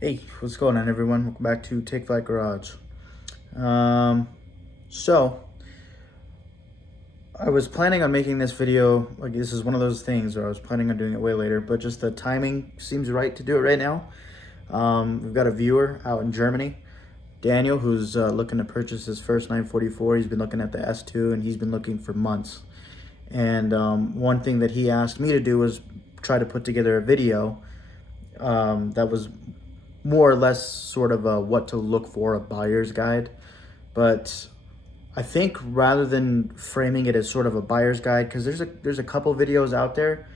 Hey, what's going on, everyone? Welcome back to Take Flight Garage. So I was planning on making this video, like this is one of those things where I was planning on doing it way later, but just the timing seems right to do it right now. We've got a viewer out in Germany, Daniel, who's looking to purchase his first 944. He's been looking at the S2 and he's been looking for months. And one thing that he asked me to do was try to put together a video that was more or less sort of a what to look for, a buyer's guide. But I think rather than framing it as sort of a buyer's guide, because there's a couple videos out there,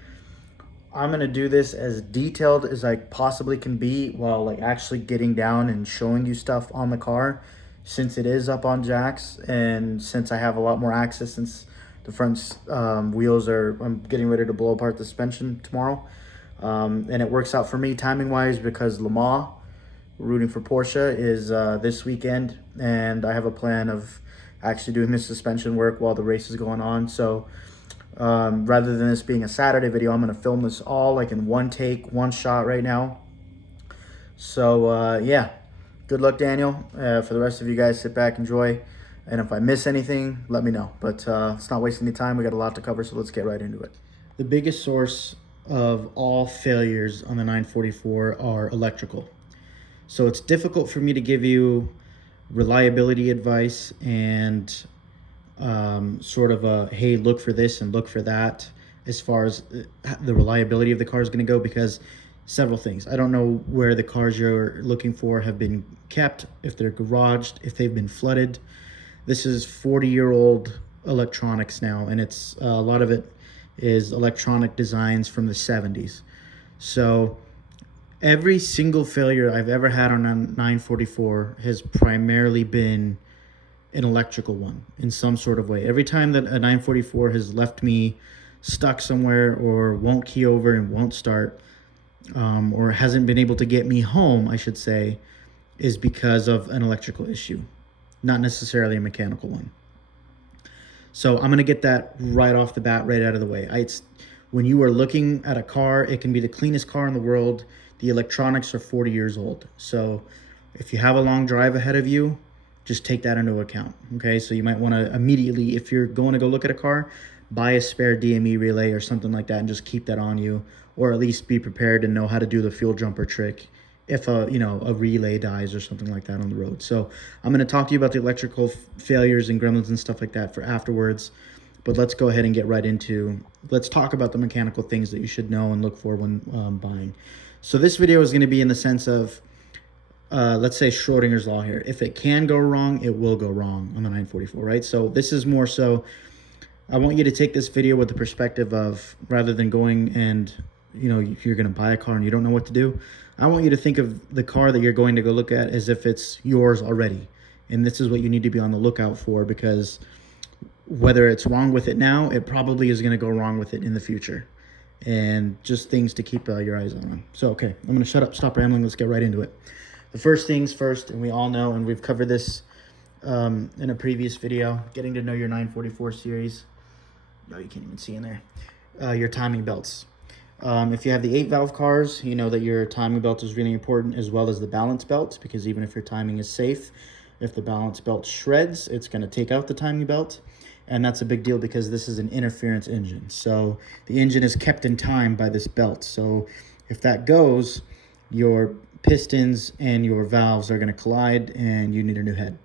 I'm gonna do this as detailed as I possibly can be while like actually getting down and showing you stuff on the car, since it is up on jacks and since I have a lot more access, since the front wheels I'm getting ready to blow apart the suspension tomorrow. And it works out for me timing wise because Le Mans, rooting for Porsche, is this weekend, and I have a plan of actually doing this suspension work while the race is going on. So rather than this being a Saturday video, I'm going to film this all like in one take, one shot right now. So yeah, good luck, Daniel. For the rest of you guys, sit back, enjoy. And if I miss anything, let me know. But let's not waste any time. We got a lot to cover, so let's get right into it. The biggest source of all failures on the 944 are electrical. So it's difficult for me to give you reliability advice and sort of a, hey, look for this and look for that as far as the reliability of the car is going to go, because several things. I don't know where the cars you're looking for have been kept, if they're garaged, if they've been flooded. This is 40-year-old electronics now, and it's a lot of it is electronic designs from the 70s. So every single failure I've ever had on a 944 has primarily been an electrical one in some sort of way. Every time that a 944 has left me stuck somewhere or won't key over and won't start, or hasn't been able to get me home, I should say, is because of an electrical issue, not necessarily a mechanical one. So I'm going to get that right off the bat, right out of the way. When you are looking at a car, it can be the cleanest car in the world. The electronics are 40 years old. So if you have a long drive ahead of you, just take that into account. Okay, so you might want to immediately, if you're going to go look at a car, buy a spare DME relay or something like that and just keep that on you, or at least be prepared and know how to do the fuel jumper trick if a relay dies or something like that on the road. So I'm going to talk to you about the electrical failures and gremlins and stuff like that for afterwards. But let's go ahead and get right into, let's talk about the mechanical things that you should know and look for when buying. So this video is going to be in the sense of, let's say Schrodinger's law here. If it can go wrong, it will go wrong on the 944, right? So this is more so, I want you to take this video with the perspective of, rather than going and, if you're going to buy a car and you don't know what to do, I want you to think of the car that you're going to go look at as if it's yours already. And this is what you need to be on the lookout for, because whether it's wrong with it now, it probably is going to go wrong with it in the future. And just things to keep your eyes on. So, okay, I'm going to shut up, stop rambling. Let's get right into it. The first things first, and we all know, and we've covered this in a previous video, getting to know your 944 series. No, you can't even see in there. Your timing belts. If you have the 8-valve cars, you know that your timing belt is really important, as well as the balance belt, because even if your timing is safe, if the balance belt shreds, it's going to take out the timing belt. And that's a big deal because this is an interference engine. So the engine is kept in time by this belt. So if that goes, your pistons and your valves are going to collide and you need a new head.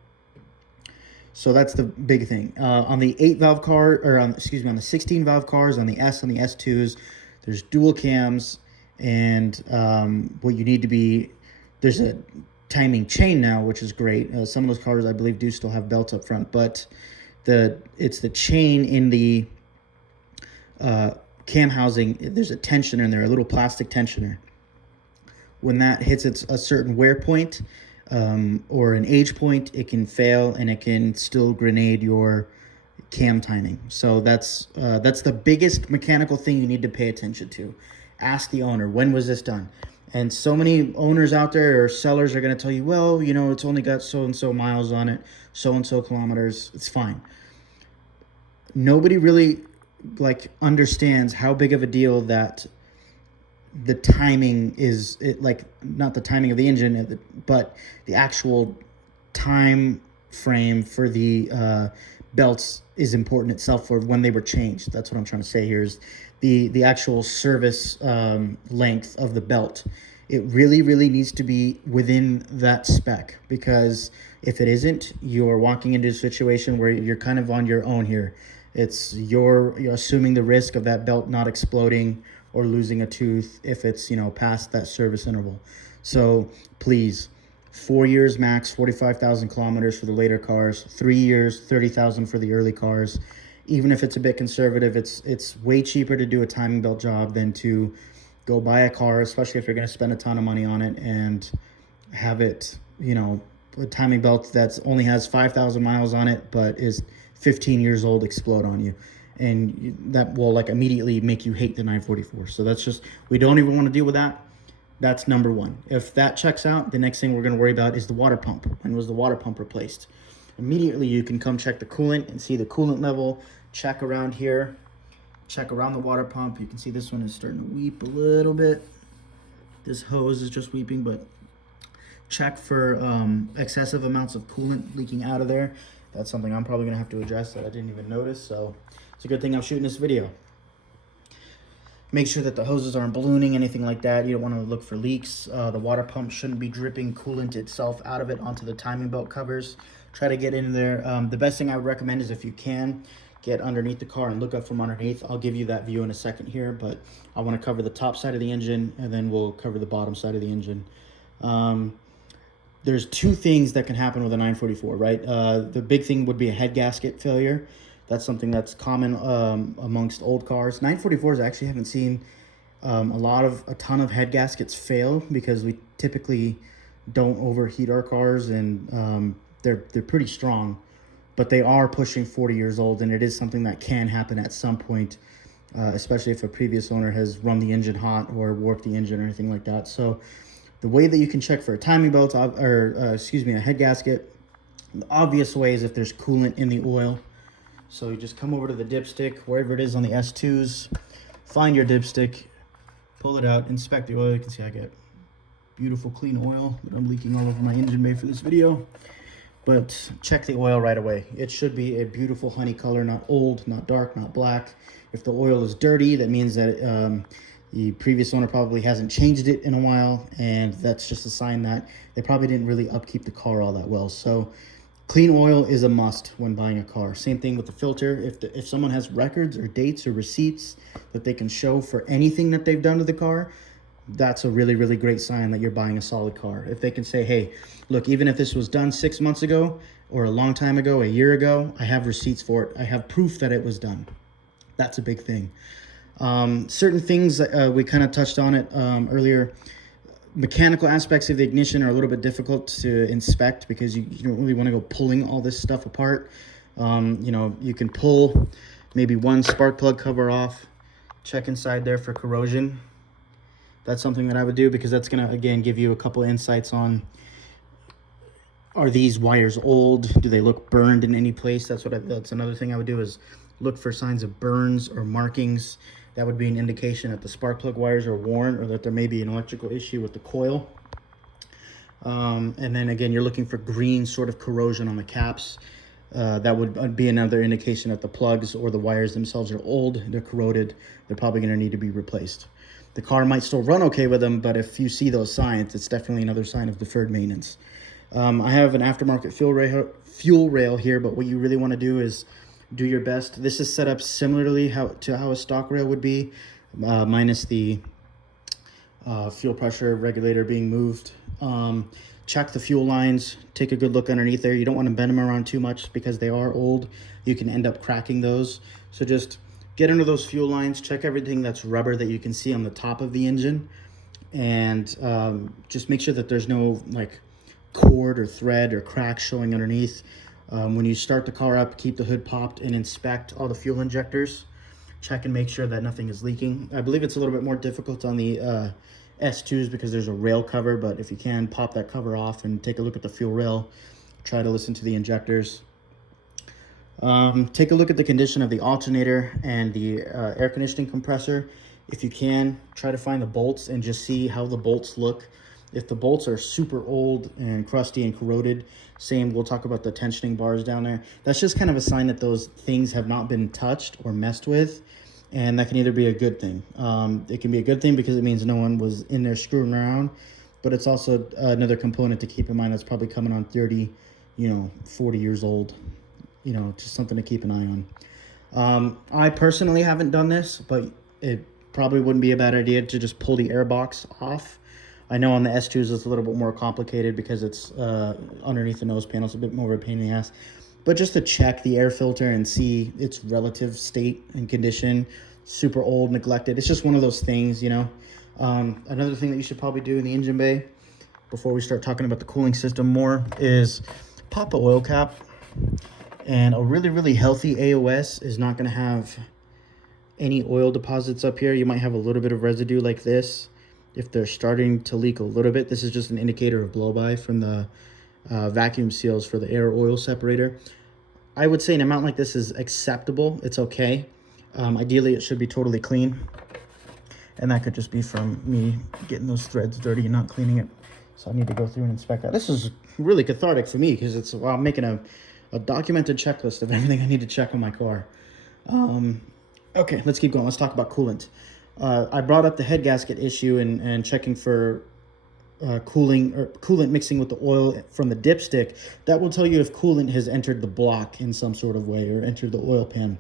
So that's the big thing. On the 8-valve car, or on the 16-valve cars, on the S, on the S2s, there's dual cams, and what you need to be, there's a timing chain now, which is great. Some of those cars, I believe, do still have belts up front, but it's the chain in the cam housing. There's a tensioner in there, a little plastic tensioner. When that hits a certain wear point or an age point, it can fail and it can still grenade your cam timing. So that's the biggest mechanical thing you need to pay attention to. Ask the owner, when was this done? And so many owners out there or sellers are going to tell you, well, it's only got so-and-so miles on it, so-and-so kilometers. It's fine. Nobody really understands how big of a deal that the timing is like not the timing of the engine, but the actual time frame for the belts is important itself for when they were changed. That's what I'm trying to say here is the actual service length of the belt. It really, really needs to be within that spec, because if it isn't, you're walking into a situation where you're kind of on your own here. You're assuming the risk of that belt not exploding or losing a tooth if it's, past that service interval. So please, 4 years max, 45,000 kilometers for the later cars, 3 years, 30,000 for the early cars. Even if it's a bit conservative, it's way cheaper to do a timing belt job than to go buy a car, especially if you're going to spend a ton of money on it and have it, a timing belt that's only has 5,000 miles on it, but is 15 years old, explode on you. And that will like immediately make you hate the 944. So that's just, we don't even want to deal with that. That's number one. If that checks out, the next thing we're going to worry about is the water pump. When was the water pump replaced? Immediately you can come check the coolant and see the coolant level. Check around here. Check around the water pump. You can see this one is starting to weep a little bit. This hose is just weeping, but check for excessive amounts of coolant leaking out of there. That's something I'm probably gonna have to address that I didn't even notice. So it's a good thing I'm shooting this video. Make sure that the hoses aren't ballooning, anything like that. You don't want to look for leaks. The water pump shouldn't be dripping coolant itself out of it onto the timing belt covers. Try to get in there. The best thing I would recommend is if you can, get underneath the car and look up from underneath. I'll give you that view in a second here, but I want to cover the top side of the engine and then we'll cover the bottom side of the engine. There's two things that can happen with a 944, right? The big thing would be a head gasket failure. That's something that's common amongst old cars. 944s, I actually haven't seen a ton of head gaskets fail because we typically don't overheat our cars, and they're pretty strong, but they are pushing 40 years old, and it is something that can happen at some point, especially if a previous owner has run the engine hot or warped the engine or anything like that. So the way that you can check for a timing belt, a head gasket, the obvious way is if there's coolant in the oil. So you just come over to the dipstick, wherever it is on the S2s, find your dipstick, pull it out, inspect the oil. You can see I get beautiful clean oil that I'm leaking all over my engine bay for this video. But check the oil right away. It should be a beautiful honey color, not old, not dark, not black. If the oil is dirty, that means that the previous owner probably hasn't changed it in a while, and that's just a sign that they probably didn't really upkeep the car all that well. So clean oil is a must when buying a car. Same thing with the filter. If someone has records or dates or receipts that they can show for anything that they've done to the car, that's a really, really great sign that you're buying a solid car. If they can say, hey, look, even if this was done 6 months ago or a long time ago, a year ago, I have receipts for it. I have proof that it was done. That's a big thing. Certain things, we kind of touched on it earlier. Mechanical aspects of the ignition are a little bit difficult to inspect because you don't really want to go pulling all this stuff apart. You can pull maybe one spark plug cover off, check inside there for corrosion. That's something that I would do because that's going to, again, give you a couple insights on, are these wires old? Do they look burned in any place? That's another thing I would do, is look for signs of burns or markings. That would be an indication that the spark plug wires are worn or that there may be an electrical issue with the coil. And then again, you're looking for green sort of corrosion on the caps. That would be another indication that the plugs or the wires themselves are old, they're corroded, they're probably going to need to be replaced. The car might still run okay with them, but if you see those signs, it's definitely another sign of deferred maintenance. I have an aftermarket fuel rail here, but what you really want to do is do your best. This is set up similarly to how a stock rail would be, minus the fuel pressure regulator being moved. Check the fuel lines, take a good look underneath there. You don't want to bend them around too much because they are old. You can end up cracking those. So just get under those fuel lines, check everything that's rubber that you can see on the top of the engine, and just make sure that there's no like cord or thread or crack showing underneath. When you start the car up, keep the hood popped and inspect all the fuel injectors. Check and make sure that nothing is leaking. I believe it's a little bit more difficult on the S2s because there's a rail cover, but if you can, pop that cover off and take a look at the fuel rail. Try to listen to the injectors. Take a look at the condition of the alternator and the air conditioning compressor. If you can, try to find the bolts and just see how the bolts look. If the bolts are super old and crusty and corroded, same, we'll talk about the tensioning bars down there. That's just kind of a sign that those things have not been touched or messed with. And that can either be a good thing. It can be a good thing because it means no one was in there screwing around, but it's also another component to keep in mind that's probably coming on 30, 40 years old. Just something to keep an eye on. I personally haven't done this, but it probably wouldn't be a bad idea to just pull the air box off. I know on the S2s it's a little bit more complicated because it's underneath the nose panel. It's a bit more of a pain in the ass. But just to check the air filter and see its relative state and condition, super old, neglected. It's just one of those things, Another thing that you should probably do in the engine bay before we start talking about the cooling system more is pop the oil cap. And a really, really healthy AOS is not going to have any oil deposits up here. You might have a little bit of residue like this. If they're starting to leak a little bit, this is just an indicator of blow-by from the vacuum seals for the air oil separator. I would say an amount like this is acceptable. It's okay. Ideally, it should be totally clean. And that could just be from me getting those threads dirty and not cleaning it. So I need to go through and inspect that. This is really cathartic for me because I'm making a documented checklist of everything I need to check on my car. Okay, let's keep going. Let's talk about coolant. I brought up the head gasket issue and checking for coolant mixing with the oil from the dipstick. That will tell you if coolant has entered the block in some sort of way or entered the oil pan.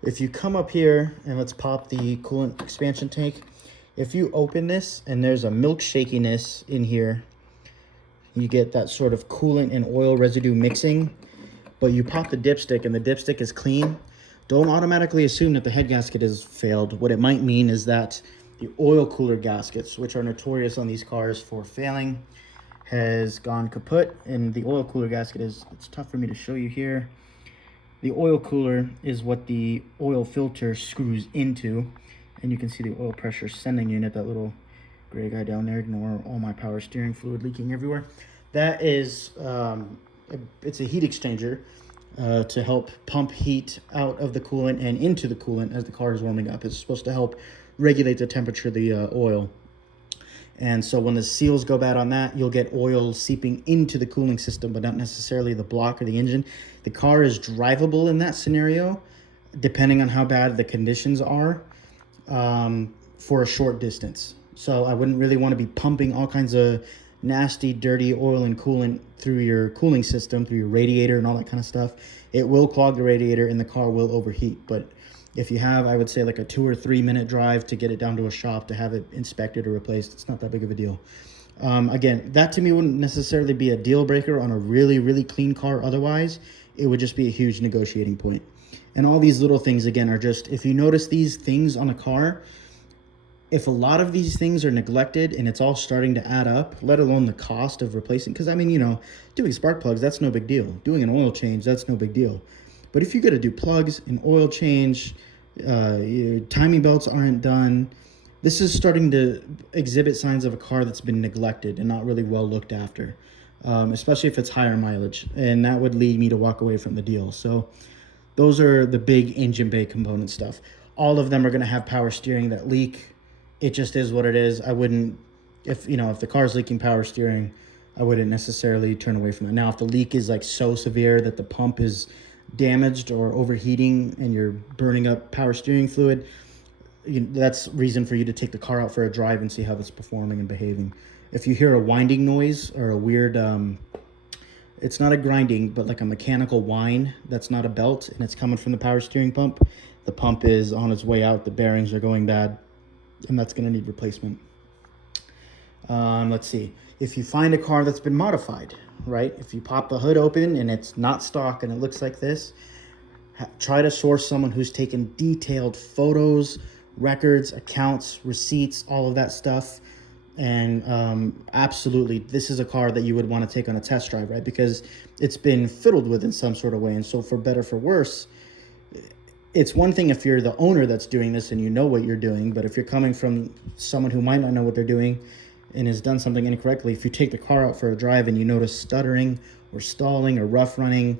If you come up here and let's pop the coolant expansion tank. If you open this and there's a milk shakiness in here, you get that sort of coolant and oil residue mixing, but you pop the dipstick and the dipstick is clean, don't automatically assume that the head gasket has failed. What it might mean is that the oil cooler gaskets, which are notorious on these cars for failing, has gone kaput. And the oil cooler gasket it's tough for me to show you here. The oil cooler is what the oil filter screws into. And you can see the oil pressure sending unit, that little gray guy down there. Ignore all my power steering fluid leaking everywhere. That is, it's a heat exchanger to help pump heat out of the coolant and into the coolant as the car is warming up. It's supposed to help regulate the temperature of the oil. And so when the seals go bad on that, you'll get oil seeping into the cooling system, but not necessarily the block or the engine. The car is drivable in that scenario, depending on how bad the conditions are, for a short distance. So I wouldn't really want to be pumping all kinds of nasty, dirty oil and coolant through your cooling system, through your radiator and all that kind of stuff. It will clog the radiator and the car will overheat. But if you have, I would say like a 2 or 3 minute drive to get it down to a shop to have it inspected or replaced, it's not that big of a deal. Again, that to me wouldn't necessarily be a deal breaker on a really, really clean car. Otherwise, it would just be a huge negotiating point. And all these little things, again, are just, if you notice these things on a car, if a lot of these things are neglected and it's all starting to add up, let alone the cost of replacing, because I mean, doing spark plugs, that's no big deal. Doing an oil change, that's no big deal. But if you got to do plugs, an oil change, your timing belts aren't done, this is starting to exhibit signs of a car that's been neglected and not really well looked after, especially if it's higher mileage. And that would lead me to walk away from the deal. So those are the big engine bay component stuff. All of them are going to have power steering that leak. It just is what it is. I wouldn't, if the car's leaking power steering, I wouldn't necessarily turn away from it. Now, if the leak is like so severe that the pump is damaged or overheating and you're burning up power steering fluid, that's reason for you to take the car out for a drive and see how it's performing and behaving. If you hear a winding noise or a weird, it's not a grinding, but like a mechanical whine, that's not a belt and it's coming from the power steering pump. The pump is on its way out, the bearings are going bad, and that's going to need replacement. Let's see. If you find a car that's been modified, right? If you pop the hood open and it's not stock and it looks like this, try to source someone who's taken detailed photos, records, accounts, receipts, all of that stuff. And absolutely, this is a car that you would want to take on a test drive, right? Because it's been fiddled with in some sort of way. And so for better, for worse, it's one thing if you're the owner that's doing this and you know what you're doing, but if you're coming from someone who might not know what they're doing and has done something incorrectly, if you take the car out for a drive and you notice stuttering or stalling or rough running,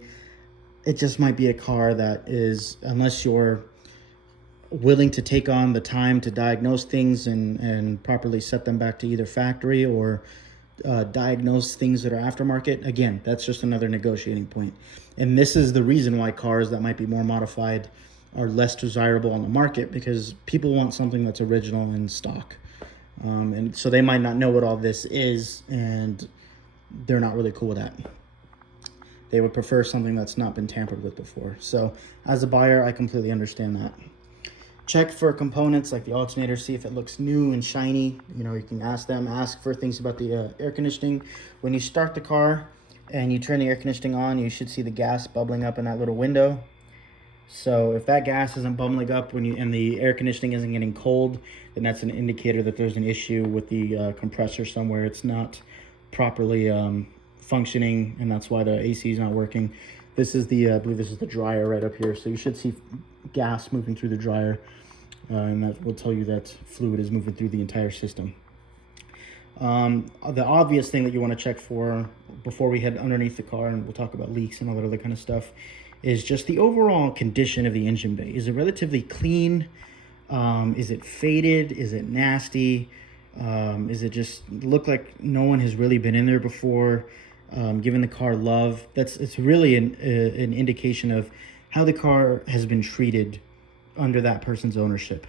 it just might be a car that is, unless you're willing to take on the time to diagnose things and properly set them back to either factory or diagnose things that are aftermarket, again, that's just another negotiating point. And this is the reason why cars that might be more modified are less desirable on the market, because people want something that's original in stock. And so they might not know what all this is, and they're not really cool with that. They would prefer something that's not been tampered with before. So as a buyer, I completely understand that. Check for components like the alternator, see if it looks new and shiny. You know, you can ask for things about the air conditioning. When you start the car and you turn the air conditioning on, you should see the gas bubbling up in that little window. So if that gas isn't bubbling up and the air conditioning isn't getting cold, then that's an indicator that there's an issue with the compressor somewhere. It's not properly functioning, and that's why the AC is not working. This is the I believe this is the dryer right up here. So you should see gas moving through the dryer, and that will tell you that fluid is moving through the entire system. The obvious thing that you want to check for before we head underneath the car, and we'll talk about leaks and all that other kind of stuff, is just the overall condition of the engine bay. Is it relatively clean? Is it faded? Is it nasty? Is it just look like no one has really been in there before? Giving the car love. It's really an indication of how the car has been treated under that person's ownership.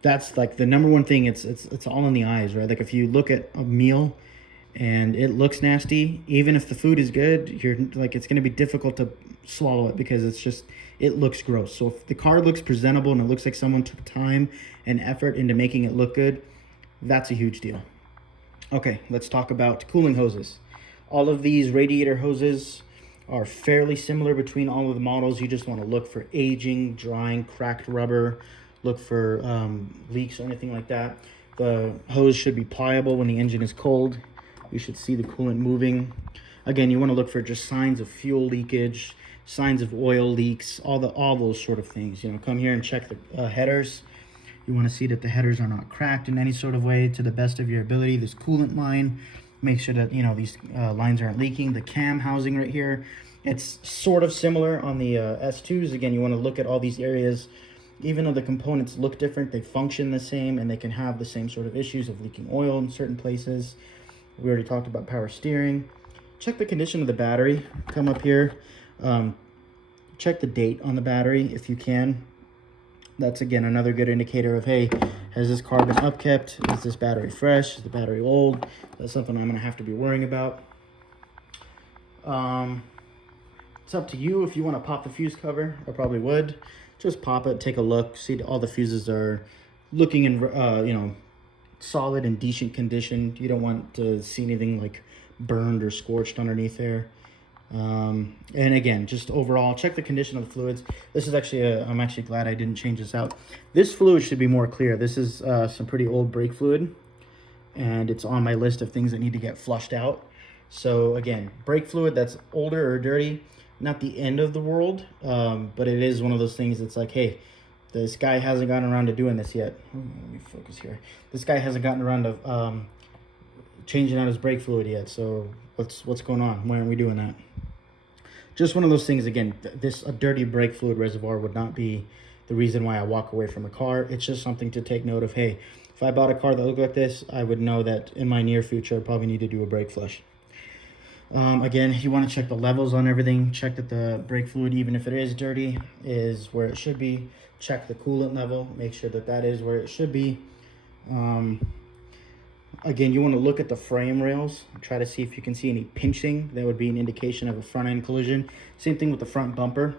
That's like the number one thing. It's all in the eyes, right? Like if you look at a meal and it looks nasty, even if the food is good, you're like, it's going to be difficult to swallow it because it looks gross. So if the car looks presentable and it looks like someone took time and effort into making it look good, that's a huge deal. Okay, let's talk about cooling hoses. All of these radiator hoses are fairly similar between all of the models. You just want to look for aging, drying, cracked rubber, look for leaks or anything like that. The hose should be pliable when the engine is cold. You should see the coolant moving. Again, you want to look for just signs of fuel leakage, signs of oil leaks, all those sort of things. You know, come here and check the headers. You want to see that the headers are not cracked in any sort of way to the best of your ability. This coolant line, make sure that, you know, these lines aren't leaking. The cam housing right here, it's sort of similar on the S2s. Again, you want to look at all these areas. Even though the components look different, they function the same, and they can have the same sort of issues of leaking oil in certain places. We already talked about power steering. Check the condition of the battery. Come up here. Check the date on the battery if you can. That's, again, another good indicator of, hey, has this car been upkept? Is this battery fresh? Is the battery old? That's something I'm going to have to be worrying about. It's up to you if you want to pop the fuse cover. I probably would. Just pop it, take a look, see all the fuses are looking in, you know, solid and decent condition. You don't want to see anything like burned or scorched underneath there. And again, just overall, check the condition of the fluids. This is actually I'm actually glad I didn't change this out. This fluid should be more clear. This is some pretty old brake fluid, and it's on my list of things that need to get flushed out. So again, brake fluid that's older or dirty, not the end of the world, but it is one of those things that's like, hey, this guy hasn't gotten around to doing this yet. Let me focus here. This guy hasn't gotten around to changing out his brake fluid yet. So what's going on? Why aren't we doing that? Just one of those things. Again, a dirty brake fluid reservoir would not be the reason why I walk away from a car. It's just something to take note of. Hey, if I bought a car that looked like this, I would know that in my near future I probably need to do a brake flush. Again, you want to check the levels on everything. Check that the brake fluid, even if it is dirty, is where it should be. Check the coolant level. Make sure that that is where it should be. Again, you want to look at the frame rails. Try to see if you can see any pinching. That would be an indication of a front-end collision. Same thing with the front bumper.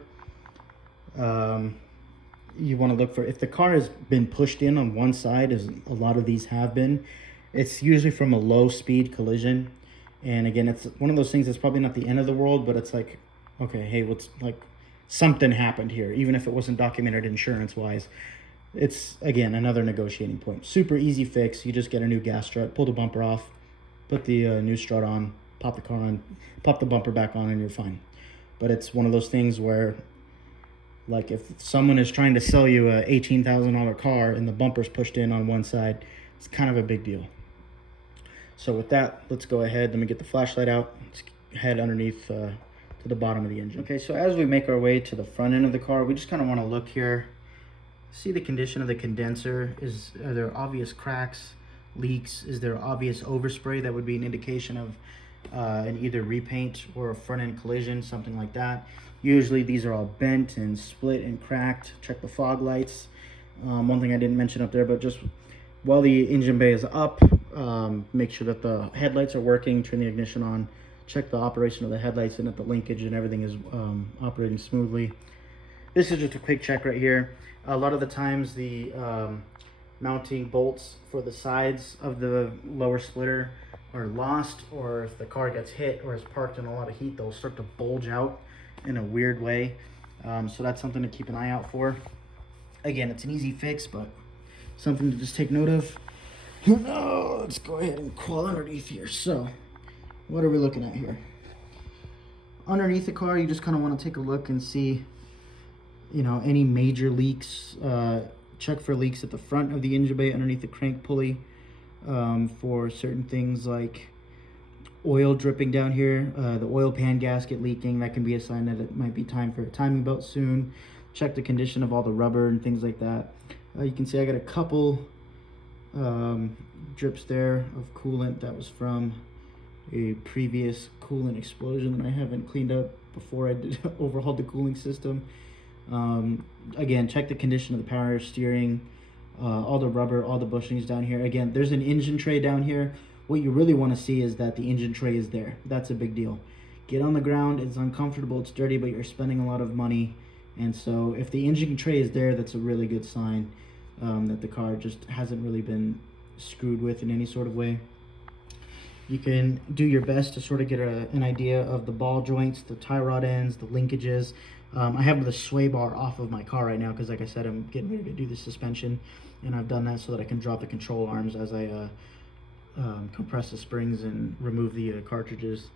You want to look for, if the car has been pushed in on one side, as a lot of these have been, it's usually from a low-speed collision. And again, it's one of those things that's probably not the end of the world, but it's like, okay, hey, what's like, something happened here, even if it wasn't documented insurance-wise. It's, again, another negotiating point. Super easy fix. You just get a new gas strut, pull the bumper off, put the new strut on, pop the car on, pop the bumper back on, and you're fine. But it's one of those things where, like, if someone is trying to sell you a $18,000 car and the bumper's pushed in on one side, it's kind of a big deal. So with that, let's go ahead. Let me get the flashlight out. Let's head underneath to the bottom of the engine. Okay, so as we make our way to the front end of the car, we just kind of want to look here See the condition of the condenser. Are there obvious cracks, leaks? Is there obvious overspray? That would be an indication of an either repaint or a front end collision, something like that. Usually these are all bent and split and cracked. Check the fog lights. One thing I didn't mention up there, but just while the engine bay is up, make sure that the headlights are working, turn the ignition on, check the operation of the headlights and that the linkage and everything is operating smoothly. This is just a quick check right here. A lot of the times the mounting bolts for the sides of the lower splitter are lost, or if the car gets hit or is parked in a lot of heat, they'll start to bulge out in a weird way. So that's something to keep an eye out for. Again, it's an easy fix, but something to just take note of. Oh, let's go ahead and crawl underneath here. So what are we looking at here? Underneath the car, you just kind of want to take a look and see, you know, any major leaks. Check for leaks at the front of the engine bay underneath the crank pulley, for certain things like oil dripping down here, the oil pan gasket leaking. That can be a sign that it might be time for a timing belt soon. Check the condition of all the rubber and things like that. You can see I got a couple drips there of coolant that was from a previous coolant explosion that I haven't cleaned up before I overhauled the cooling system. Again, check the condition of the power steering, all the rubber, all the bushings down here. Again, there's an engine tray down here. What you really want to see is that the engine tray is there. That's a big deal. Get on the ground, it's uncomfortable, it's dirty, but you're spending a lot of money. And so if the engine tray is there, that's a really good sign that the car just hasn't really been screwed with in any sort of way. You can do your best to sort of get an idea of the ball joints, the tie rod ends, the linkages. I have the sway bar off of my car right now because, like I said, I'm getting ready to do the suspension, and I've done that so that I can drop the control arms as I compress the springs and remove the cartridges.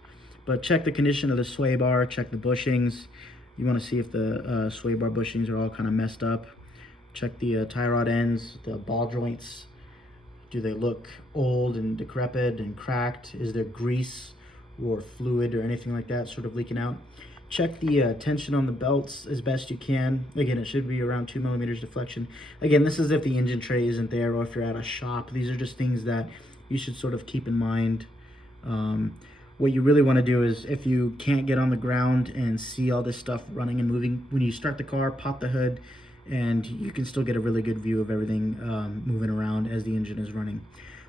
But check the condition of the sway bar, check the bushings. You want to see if the sway bar bushings are all kind of messed up. Check the tie rod ends, the ball joints. Do they look old and decrepit and cracked? Is there grease or fluid or anything like that sort of leaking out? Check the tension on the belts as best you can. Again, it should be around 2 millimeters deflection. Again, this is if the engine tray isn't there or if you're at a shop. These are just things that you should sort of keep in mind. What you really want to do is, if you can't get on the ground and see all this stuff running and moving, when you start the car, pop the hood, and you can still get a really good view of everything moving around as the engine is running.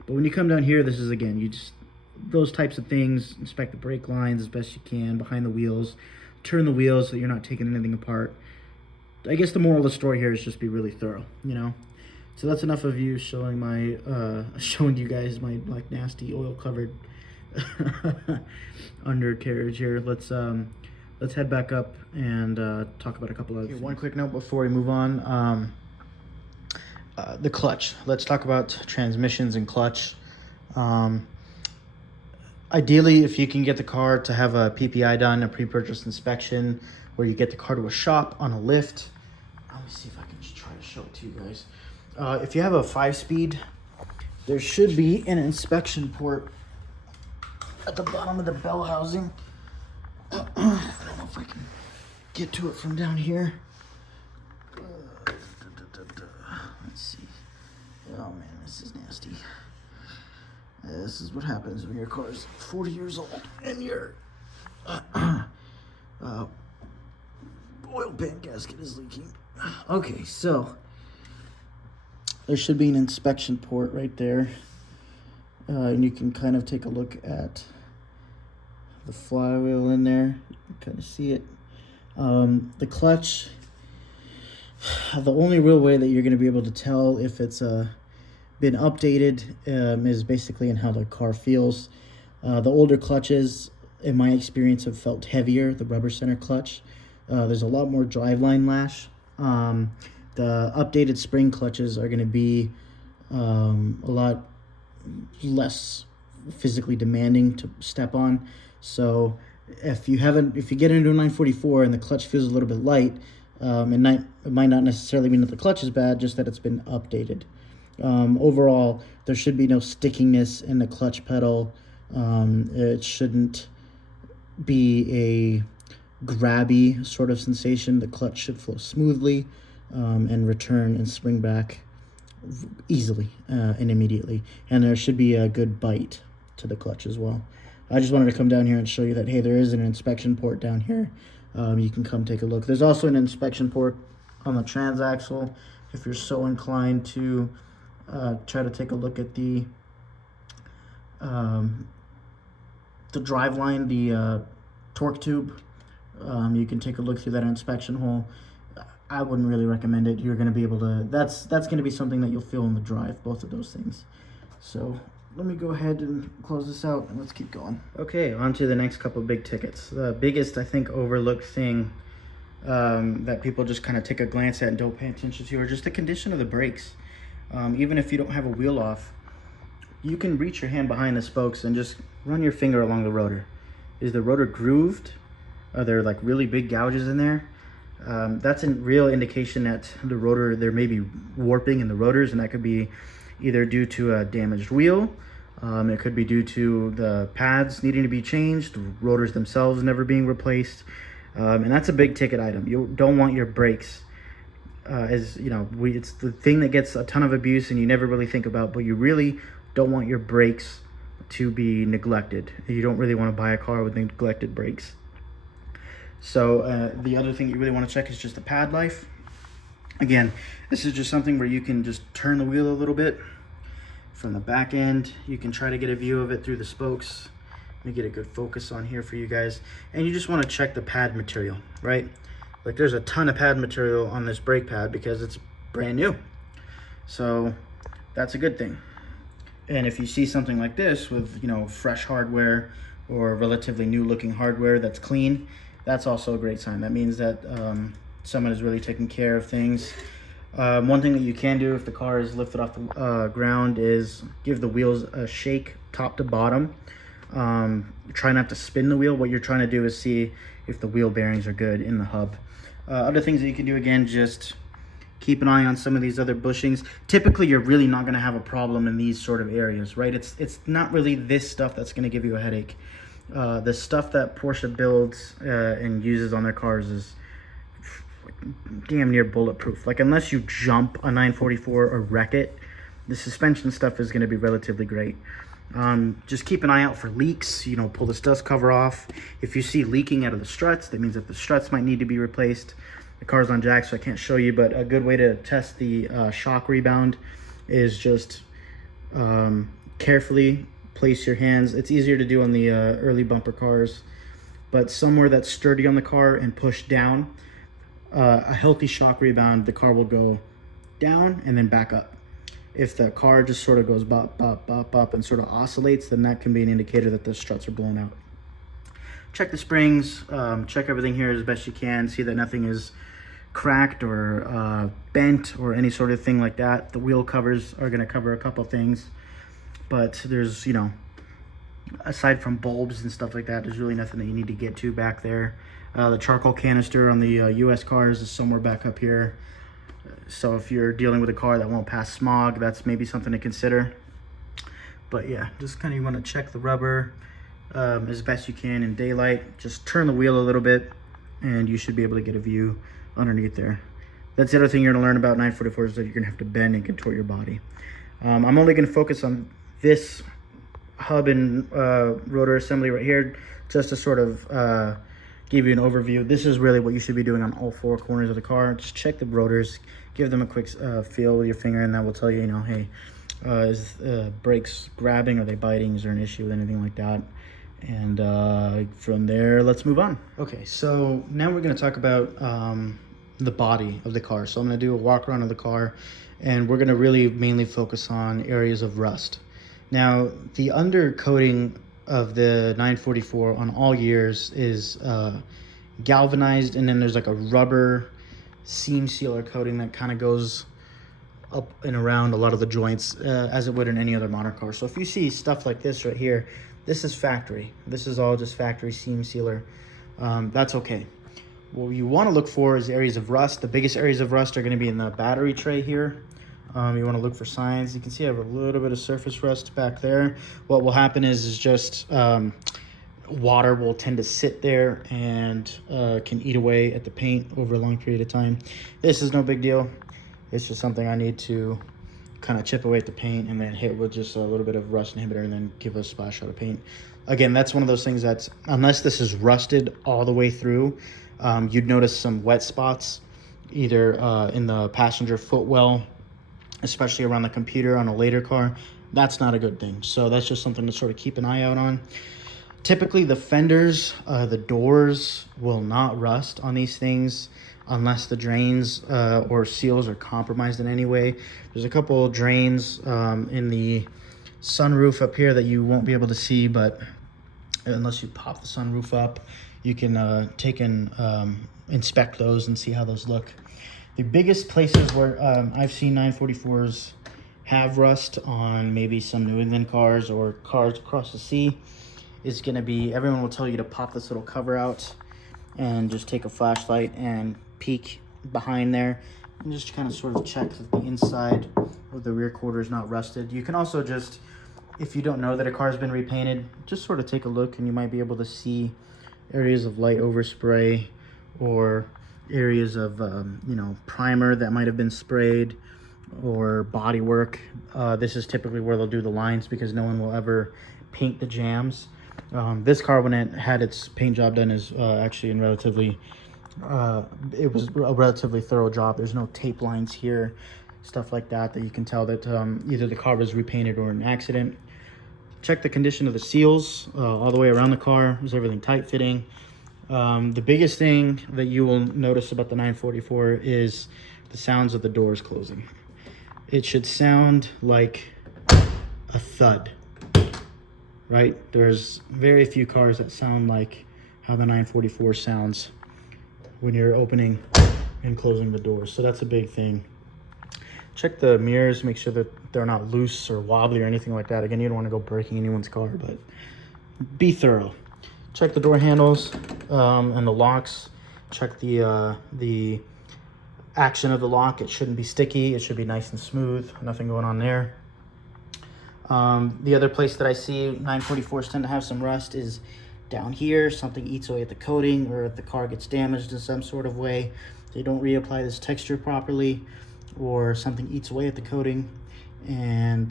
But when you come down here, this is, again, you just, those types of things. Inspect the brake lines as best you can, behind the wheels. Turn the wheels so that you're not taking anything apart. I guess the moral of the story here is just be really thorough, you know? So that's enough of you showing my, showing you guys my, like, nasty oil-covered undercarriage here. Let's head back up and talk about a couple of things. One quick note before we move on. The clutch. Let's talk about transmissions and clutch. Ideally, if you can get the car to have a PPI done, a pre-purchase inspection, where you get the car to a shop on a lift. Let me see if I can just try to show it to you guys. If you have a 5-speed, there should be an inspection port at the bottom of the bell housing. I don't know if I can get to it from down here. Let's see. Oh man, this is nasty. This is what happens when your car is 40 years old and your oil pan gasket is leaking. Okay, so there should be an inspection port right there. And you can kind of take a look at the flywheel in there. You can kind of see it. The clutch, the only real way that you're going to be able to tell if it's been updated is basically in how the car feels. The older clutches, in my experience, have felt heavier. The rubber center clutch, there's a lot more driveline lash. The updated spring clutches are going to be a lot less physically demanding to step on. So if you get into a 944 and the clutch feels a little bit light, it might not necessarily mean that the clutch is bad, just that it's been updated. Overall, there should be no stickiness in the clutch pedal. It shouldn't be a grabby sort of sensation. The clutch should flow smoothly. and return and spring back easily and immediately. And there should be a good bite to the clutch as well. I just wanted to come down here and show you that, hey, there is an inspection port down here. You can come take a look. There's also an inspection port on the transaxle if you're so inclined to try to take a look at the drive line, the torque tube. You can take a look through that inspection hole. I wouldn't really recommend it. You're going to be able to, that's going to be something that you'll feel in the drive, both of those things. So let me go ahead and close this out and let's keep going. Okay, on to the next couple big tickets. The biggest, I think, overlooked thing that people just kind of take a glance at and don't pay attention to are just the condition of the brakes. Even if you don't have a wheel off, you can reach your hand behind the spokes and just run your finger along the rotor. Is the rotor grooved? Are there like really big gouges in there? That's a real indication that the rotor, there may be warping in the rotors, and that could be either due to a damaged wheel. It could be due to the pads needing to be changed, the rotors themselves never being replaced. And that's a big ticket item. You don't want your brakes, as you know, it's the thing that gets a ton of abuse and you never really think about, but you really don't want your brakes to be neglected. You don't really want to buy a car with neglected brakes. So the other thing you really want to check is just the pad life. Again, this is just something where you can just turn the wheel a little bit from the back end. You can try to get a view of it through the spokes. Let me get a good focus on here for you guys. And you just want to check the pad material, right? Like there's a ton of pad material on this brake pad because it's brand new. So that's a good thing. And if you see something like this with, you know, fresh hardware or relatively new looking hardware that's clean, that's also a great sign. That means that someone is really taking care of things. One thing that you can do if the car is lifted off the ground is give the wheels a shake top to bottom. Try not to spin the wheel. What you're trying to do is see if the wheel bearings are good in the hub. Other things that you can do, again, just keep an eye on some of these other bushings. Typically, you're really not going to have a problem in these sort of areas, right? It's not really this stuff that's going to give you a headache. The stuff that Porsche builds and uses on their cars is damn near bulletproof. Like, unless you jump a 944 or wreck it, the suspension stuff is going to be relatively great. Just keep an eye out for leaks. You know, pull this dust cover off. If you see leaking out of the struts, that means that the struts might need to be replaced. The car's on jack, so I can't show you, but a good way to test the shock rebound is just carefully place your hands. It's easier to do on the early bumper cars, but somewhere that's sturdy on the car and push down. A healthy shock rebound, the car will go down and then back up. If the car just sort of goes bop, bop, bop, bop and sort of oscillates, then that can be an indicator that the struts are blown out. Check the springs, check everything here as best you can, see that nothing is cracked or bent or any sort of thing like that. The wheel covers are going to cover a couple things, but there's, you know, aside from bulbs and stuff like that, there's really nothing that you need to get to back there. The charcoal canister on the US cars is somewhere back up here. So if you're dealing with a car that won't pass smog, that's maybe something to consider. But yeah, just kind of want to check the rubber as best you can in daylight. Just turn the wheel a little bit and you should be able to get a view underneath there. That's the other thing you're going to learn about 944 is that you're going to have to bend and contort your body. I'm only going to focus on this hub and rotor assembly right here just to sort of give you an overview. This is really what you should be doing on all four corners of the car. Just check the rotors, give them a quick feel with your finger, and that will tell you, you know, hey, is brakes grabbing, are they biting, is there an issue with anything like that? And from there, let's move on. Okay, so now we're going to talk about the body of the car. So I'm going to do a walk around of the car, and we're going to really mainly focus on areas of rust. Now, the undercoating of the 944 on all years is galvanized, and then there's like a rubber seam sealer coating that kind of goes up and around a lot of the joints as it would in any other modern car. So if you see stuff like this right here, this is factory. This is all just factory seam sealer. That's okay. What you want to look for is areas of rust. The biggest areas of rust are going to be in the battery tray here. You want to look for signs. You can see I have a little bit of surface rust back there. What will happen is just water will tend to sit there and can eat away at the paint over a long period of time. This is no big deal. It's just something I need to kind of chip away at the paint and then hit with just a little bit of rust inhibitor and then give a splash out of paint. Again, that's one of those things that's, unless this is rusted all the way through, you'd notice some wet spots either in the passenger footwell, especially around the computer on a later car. That's not a good thing. So that's just something to sort of keep an eye out on. Typically the fenders, the doors will not rust on these things unless the drains or seals are compromised in any way. There's a couple drains in the sunroof up here that you won't be able to see, but unless you pop the sunroof up, you can take and inspect those and see how those look. The biggest places where I've seen 944s have rust on maybe some New England cars or cars across the sea is going to be, everyone will tell you to pop this little cover out and just take a flashlight and peek behind there and just kind of sort of check that the inside of the rear quarter is not rusted. You can also just, if you don't know that a car has been repainted, just sort of take a look and you might be able to see areas of light overspray or areas of you know, primer that might have been sprayed or body work. This is typically where they'll do the lines because no one will ever paint the jams. This car, when it had its paint job done, is actually in relatively it was a relatively thorough job. There's no tape lines here, stuff like that you can tell that either the car was repainted or an accident. Check the condition of the seals all the way around the car. Is everything tight fitting? The biggest thing that you will notice about the 944 is the sounds of the doors closing. It should sound like a thud, right? There's very few cars that sound like how the 944 sounds when you're opening and closing the doors. So that's a big thing. Check the mirrors, make sure that they're not loose or wobbly or anything like that. Again, you don't want to go breaking anyone's car, but be thorough. Check the door handles and the locks. Check the action of the lock. It shouldn't be sticky. It should be nice and smooth. Nothing going on there. The other place that I see 944s tend to have some rust is down here. Something eats away at the coating, or if the car gets damaged in some sort of way, they don't reapply this texture properly, or something eats away at the coating, and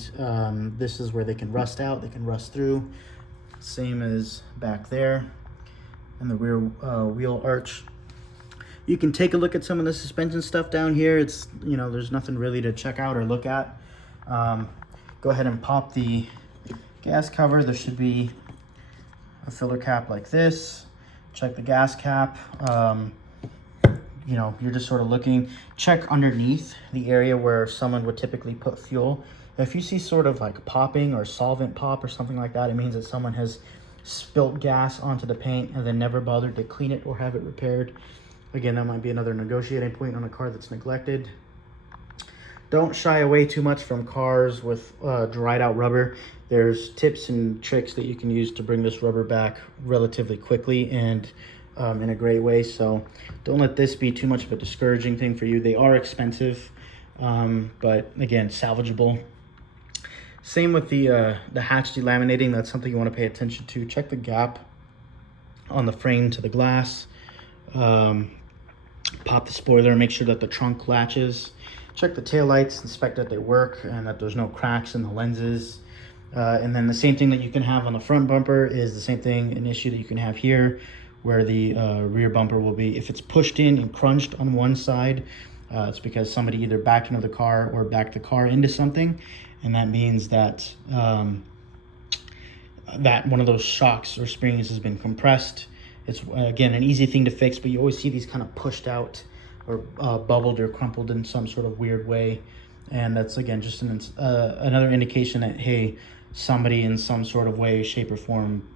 this is where they can rust out, they can rust through. Same as back there and the rear wheel arch. You can take a look at some of the suspension stuff down here. It's, you know, there's nothing really to check out or look at. Go ahead and pop the gas cover. There should be a filler cap like this. Check the gas cap. You know, you're just sort of looking. Check underneath the area where someone would typically put fuel. If you see sort of like popping or solvent pop or something like that, it means that someone has spilt gas onto the paint and then never bothered to clean it or have it repaired. Again, that might be another negotiating point on a car that's neglected. Don't shy away too much from cars with dried out rubber. There's tips and tricks that you can use to bring this rubber back relatively quickly and in a great way. So don't let this be too much of a discouraging thing for you. They are expensive, but again, salvageable. Same with the hatch delaminating. That's something you want to pay attention to. Check the gap on the frame to the glass. Pop the spoiler, make sure that the trunk latches. Check the taillights, inspect that they work and that there's no cracks in the lenses. And then the same thing that you can have on the front bumper is the same thing, an issue that you can have here, where the rear bumper will be, if it's pushed in and crunched on one side, it's because somebody either backed into the car or backed the car into something. And that means that that one of those shocks or springs has been compressed. It's, again, an easy thing to fix, but you always see these kind of pushed out or bubbled or crumpled in some sort of weird way. And that's, again, just another indication that, hey, somebody in some sort of way, shape, or form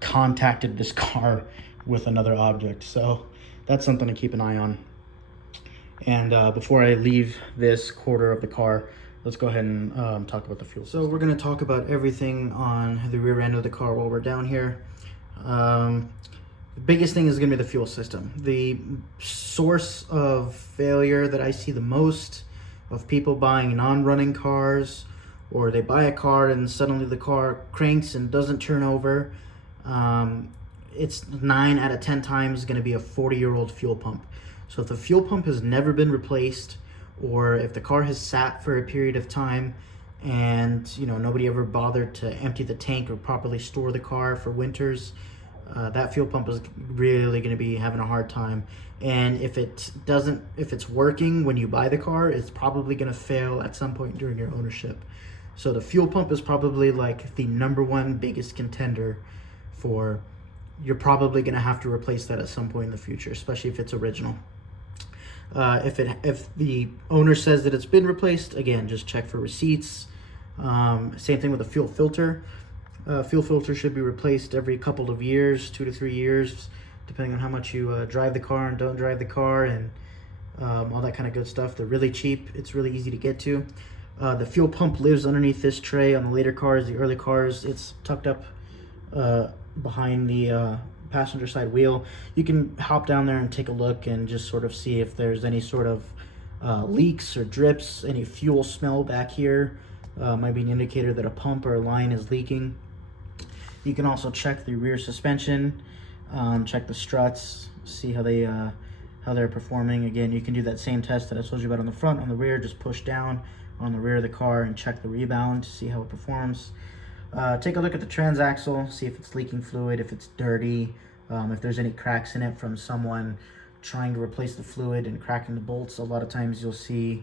contacted this car with another object. So that's something to keep an eye on. And before I leave this quarter of the car, let's go ahead and talk about the fuel system. So we're going to talk about everything on the rear end of the car while we're down here. The biggest thing is going to be the fuel system. The source of failure that I see the most of people buying non-running cars, or they buy a car and suddenly the car cranks and doesn't turn over, it's 9 out of 10 times going to be a 40-year-old fuel pump. So if the fuel pump has never been replaced, or if the car has sat for a period of time and nobody ever bothered to empty the tank or properly store the car for winters, that fuel pump is really going to be having a hard time. And if it's working when you buy the car, it's probably going to fail at some point during your ownership. So the fuel pump is probably like the #1 biggest contender for, you're probably going to have to replace that at some point in the future, especially if it's original. If the owner says that it's been replaced, again, just check for receipts. Same thing with the fuel filter. Fuel filter should be replaced every couple of years, 2 to 3 years, depending on how much you drive the car and don't drive the car, and all that kind of good stuff. They're really cheap. It's really easy to get to. The fuel pump lives underneath this tray on the later cars. The early cars, it's tucked up behind the passenger side wheel. You can hop down there and take a look and just sort of see if there's any sort of leaks or drips, any fuel smell back here. Might be an indicator that a pump or a line is leaking. You can also check the rear suspension, check the struts, see how they're performing. Again, you can do that same test that I told you about on the front. On the rear, just push down on the rear of the car and check the rebound to see how it performs. Take a look at the transaxle, see if it's leaking fluid, if it's dirty, if there's any cracks in it from someone trying to replace the fluid and cracking the bolts. A lot of times you'll see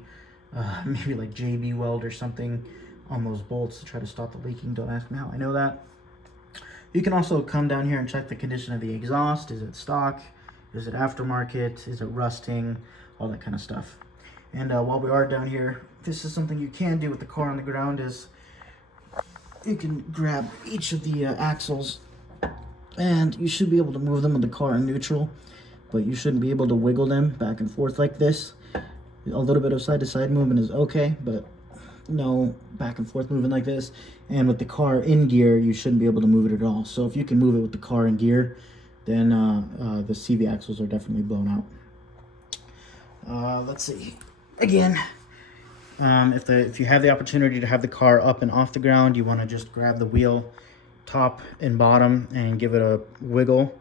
maybe like JB weld or something on those bolts to try to stop the leaking. Don't ask me how I know that. You can also come down here and check the condition of the exhaust. Is it stock? Is it aftermarket? Is it rusting? All that kind of stuff. And while we are down here, this is something you can do with the car on the ground, is you can grab each of the axles, and you should be able to move them with the car in neutral, but you shouldn't be able to wiggle them back and forth like this. A little bit of side-to-side movement is okay, but no back and forth moving like this. And with the car in gear, you shouldn't be able to move it at all. So if you can move it with the car in gear, then the CV axles are definitely blown out. Let's see. Again, if you have the opportunity to have the car up and off the ground, you want to just grab the wheel top and bottom and give it a wiggle.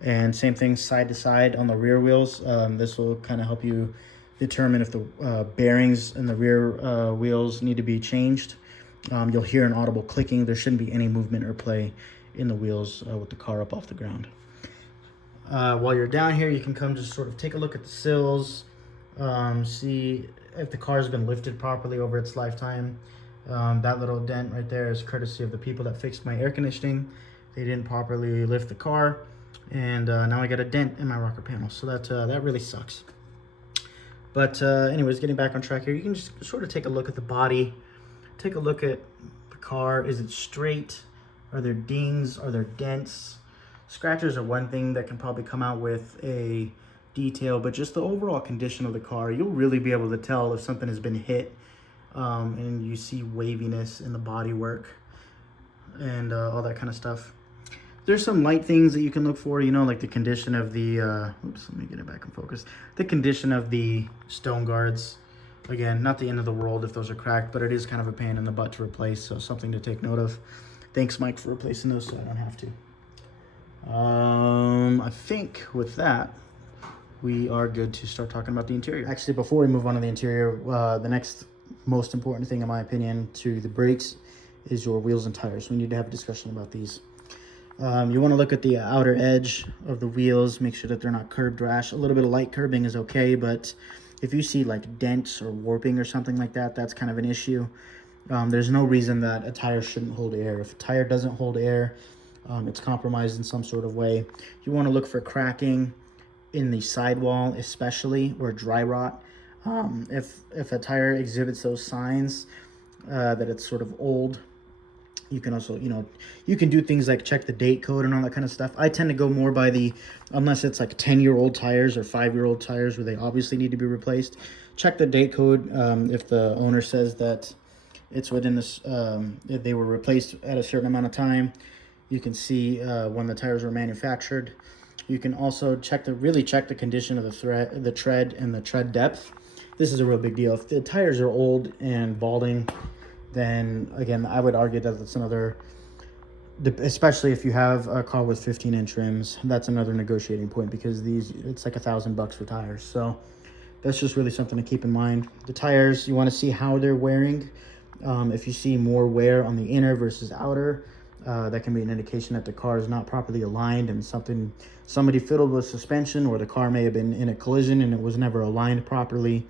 And same thing side to side on the rear wheels. This will kind of help you determine if the bearings in the rear wheels need to be changed. You'll hear an audible clicking. There shouldn't be any movement or play in the wheels with the car up off the ground. While you're down here, you can come just sort of take a look at the sills, see if the car has been lifted properly over its lifetime. That little dent right there is courtesy of the people that fixed my air conditioning. They didn't properly lift the car, and now I got a dent in my rocker panel, so that really sucks. But anyways, getting back on track here, you can just sort of take a look at the body, take a look at the car. Is it straight? Are there dings? Are there dents? Scratches are one thing that can probably come out with a detail, but just the overall condition of the car, you'll really be able to tell if something has been hit, and you see waviness in the bodywork and all that kind of stuff. There's some light things that you can look for, like the condition of the, oops, let me get it back in focus. The condition of the stone guards. Again, not the end of the world if those are cracked, but it is kind of a pain in the butt to replace, so something to take note of. Thanks, Mike, for replacing those so I don't have to. I think with that, we are good to start talking about the interior. Actually, before we move on to the interior, the next most important thing, in my opinion, to the brakes is your wheels and tires. We need to have a discussion about these. You want to look at the outer edge of the wheels, make sure that they're not curbed rash. A little bit of light curbing is okay, but if you see like dents or warping or something like that, that's kind of an issue. There's no reason that a tire shouldn't hold air. If a tire doesn't hold air, it's compromised in some sort of way. You want to look for cracking in the sidewall, especially, or dry rot. If a tire exhibits those signs that it's sort of old, you can also, you can do things like check the date code and all that kind of stuff. I tend to go more by unless it's like 10-year-old tires or 5-year-old tires where they obviously need to be replaced. Check the date code. If the owner says that it's within this, if they were replaced at a certain amount of time, you can see when the tires were manufactured. You can also really check the condition of the tread and the tread depth. This is a real big deal. If the tires are old and balding, then again, I would argue that it's another especially if you have a car with 15-inch rims, that's another negotiating point, because it's like $1,000 for tires. So that's just really something to keep in mind. The tires, you want to see how they're wearing. If you see more wear on the inner versus outer, that can be an indication that the car is not properly aligned and somebody fiddled with suspension, or the car may have been in a collision and it was never aligned properly,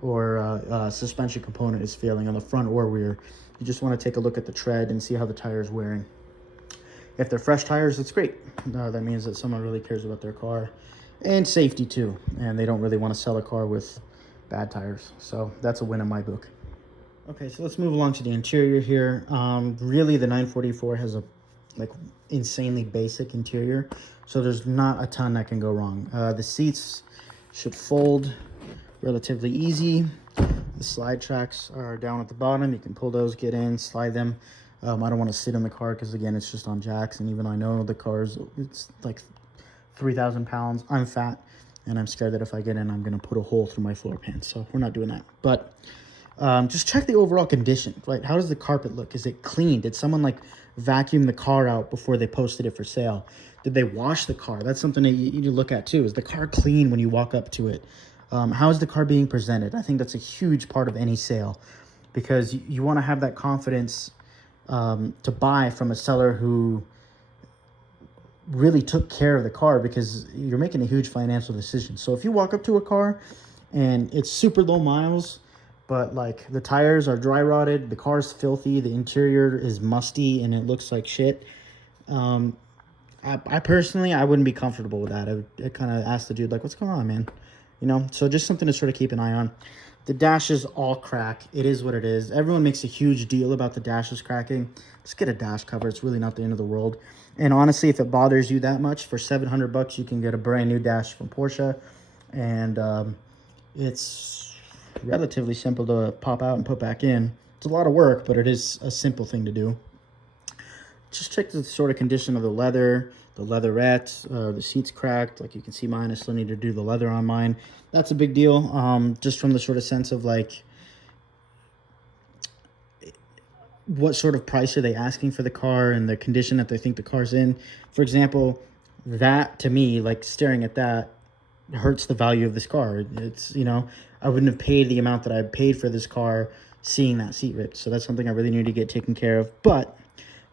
or suspension component is failing on the front or rear. You just want to take a look at the tread and see how the tire is wearing. If they're fresh tires, it's great. That means that someone really cares about their car and safety too, and they don't really want to sell a car with bad tires. So that's a win in my book. Okay, so let's move along to the interior here. Really, the 944 has a insanely basic interior, so there's not a ton that can go wrong. The seats should fold relatively easy. The slide tracks are down at the bottom. You can pull those, get in, slide them. I don't want to sit in the car because, again, it's just on jacks, and even I know the car's, it's like 3,000 pounds. I'm fat, and I'm scared that if I get in, I'm going to put a hole through my floor pan, so we're not doing that. But just check the overall condition, right? How does the carpet look? Is it clean? Did someone vacuum the car out before they posted it for sale? Did they wash the car? That's something that you need to look at too. Is the car clean when you walk up to it? How is the car being presented? I think that's a huge part of any sale, because you want to have that confidence to buy from a seller who really took care of the car, because you're making a huge financial decision. So if you walk up to a car and it's super low miles, but the tires are dry rotted, the car's filthy, the interior is musty, and it looks like shit, I personally, I wouldn't be comfortable with that. I kind of asked the dude, what's going on, man? So just something to sort of keep an eye on. The dashes all crack. It is what it is. Everyone makes a huge deal about the dashes cracking. Just get a dash cover. It's really not the end of the world. And honestly, if it bothers you that much, for $700, you can get a brand new dash from Porsche. And it's relatively simple to pop out and put back in. It's a lot of work, but it is a simple thing to do. Just check the sort of condition of the leather, the leatherette, the seats cracked. Like you can see mine, I still need to do the leather on mine. That's a big deal, just from the sort of sense of what sort of price are they asking for the car and the condition that they think the car's in. For example, that to me, staring at that, hurts the value of this car. It's, I wouldn't have paid the amount that I paid for this car seeing that seat ripped. So that's something I really need to get taken care of. But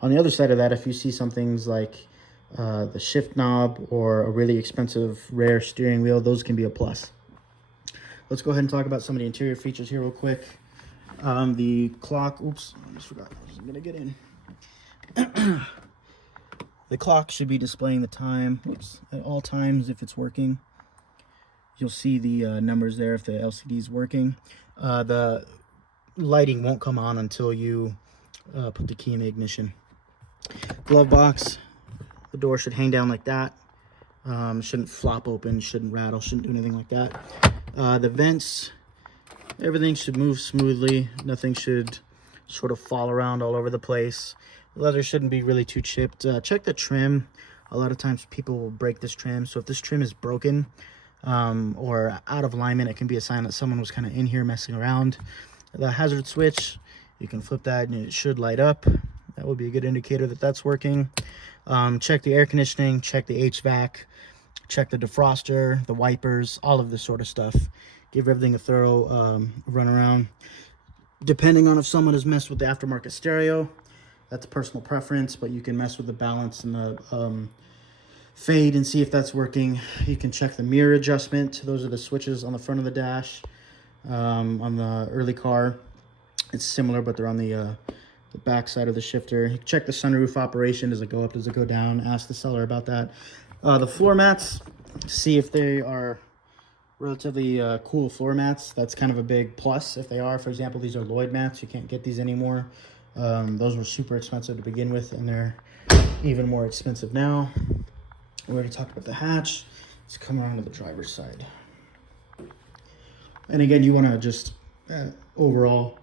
on the other side of that, if you see some things like the shift knob or a really expensive rare steering wheel, those can be a plus. Let's go ahead and talk about some of the interior features here real quick. The clock, oops, I just forgot I was gonna get in. The clock should be displaying the time, at all times if it's working. You'll see the numbers there if the LCD is working. The lighting won't come on until you put the key in the ignition. Glove box, the door should hang down like that. Shouldn't flop open, shouldn't rattle, shouldn't do anything like that. The vents, everything should move smoothly. Nothing should sort of fall around all over the place. The leather shouldn't be really too chipped. Check the trim. A lot of times people will break this trim. So if this trim is broken or out of alignment, it can be a sign that someone was kind of in here messing around. The hazard switch, you can flip that and it should light up. That would be a good indicator that that's working. Check the air conditioning, check the HVAC, check the defroster, the wipers, all of this sort of stuff. Give everything a thorough run around. Depending on if someone has messed with the aftermarket stereo, that's personal preference, but you can mess with the balance and the fade and see if that's working. You can check the mirror adjustment. Those are the switches on the front of the dash. On the early car, it's similar, but they're on the back side of the shifter. Check the sunroof operation. Does it go up? Does it go down? Ask the seller about that. The floor mats, see if they are relatively cool floor mats. That's kind of a big plus if they are. For example, these are Lloyd mats. You can't get these anymore. Those were super expensive to begin with, and they're even more expensive now. We already talked about the hatch. Let's come around to the driver's side. And again, you want to just overall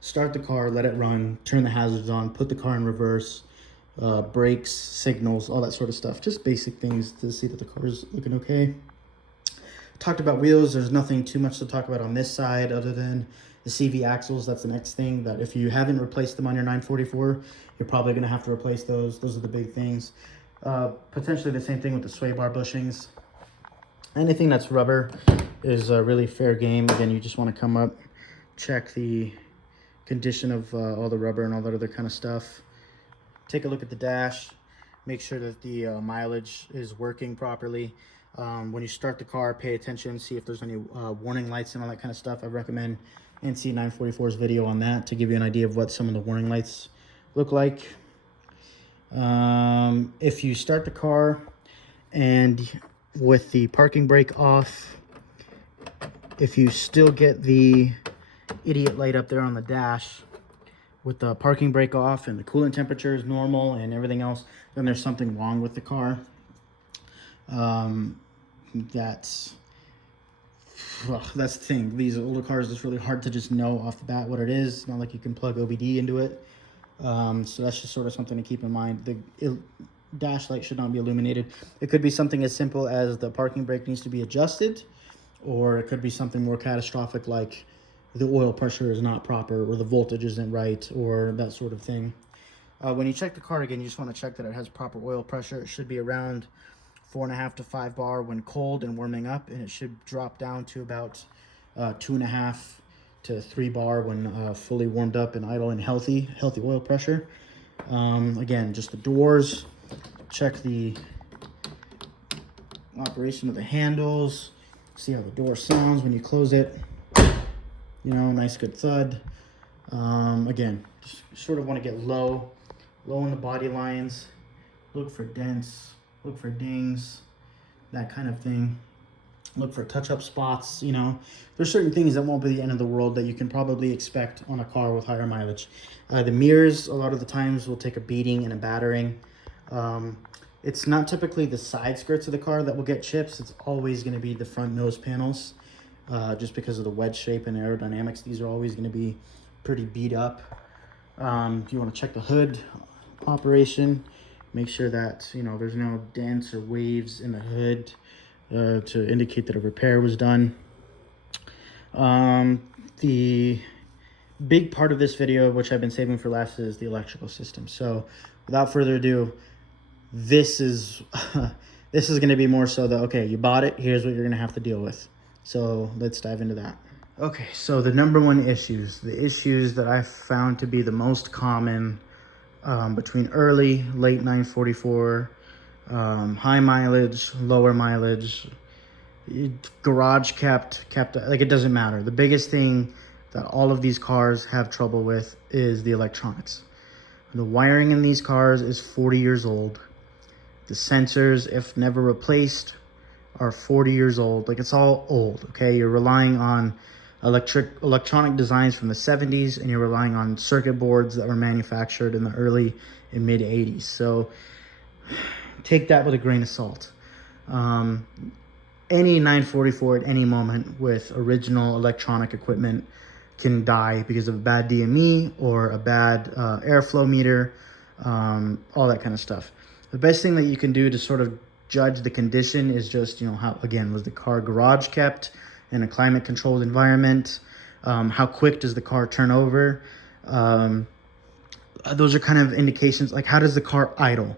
start the car, let it run, turn the hazards on, put the car in reverse, brakes, signals, all that sort of stuff. Just basic things to see that the car is looking okay. Talked about wheels. There's nothing too much to talk about on this side other than The CV axles, that's the next thing that if you haven't replaced them on your 944, you're probably going to have to replace those. Those are the big things. Potentially the same thing with the sway bar bushings. Anything that's rubber is really fair game. Again, you just want to come up, check the condition of all the rubber and all that other kind of stuff. Take a look at the dash, make sure that the mileage is working properly. When you start the car, pay attention, see if there's any warning lights and all that kind of stuff. I recommend NC 944's video on that to give you an idea of what some of the warning lights look like. If you start the car and with the parking brake off, if you still get the idiot light up there on the dash with the parking brake off and the coolant temperature is normal and everything else, then there's something wrong with the car. That's the thing. These older cars, it's really hard to just know off the bat what it is. It's not like you can plug OBD into it. So that's just sort of something to keep in mind. The dash light should not be illuminated. It could be something as simple as the parking brake needs to be adjusted, or it could be something more catastrophic like the oil pressure is not proper, or the voltage isn't right, or that sort of thing. When you check the car again, you just want to check that it has proper oil pressure. It should be around 4.5 to 5 bar when cold and warming up, and it should drop down to about 2.5 to 3 bar when fully warmed up and idle and healthy oil pressure. Again, just the doors, check the operation of the handles, see how the door sounds when you close it. You know, nice good thud. Again, just sort of want to get low in the body lines, look for dents, look for dings, that kind of thing. Look for touch-up spots. You know, there's certain things that won't be the end of the world that you can probably expect on a car with higher mileage. The mirrors, a lot of the times, will take a beating and a battering. It's not typically the side skirts of the car that will get chips. It's always going to be the front nose panels, just because of the wedge shape and aerodynamics. These are always going to be pretty beat up. You want to check the hood operation. Make sure that, you know, there's no dents or waves in the hood to indicate that a repair was done. The big part of this video, which I've been saving for last, is the electrical system. So without further ado, this is this is going to be more so that, okay, you bought it, here's what you're going to have to deal with. So let's dive into that. Okay, so the number one issues, the issues that I found to be the most common between early, late 944, high mileage, lower mileage, garage kept, like, it doesn't matter. The biggest thing that all of these cars have trouble with is the electronics. The wiring in these cars is 40 years old. The sensors, if never replaced, are 40 years old. Like, it's all old, okay? You're relying on electronic designs from the 70s, and you're relying on circuit boards that were manufactured in the early and mid 80s. So take that with a grain of salt. Any 944 at any moment with original electronic equipment can die because of a bad DME or a bad airflow meter, all that kind of stuff. The best thing that you can do to sort of judge the condition is just, you know, how, again, was the car garage kept in a climate controlled environment? How quick does the car turn over? Those are kind of indications. Like, how does the car idle?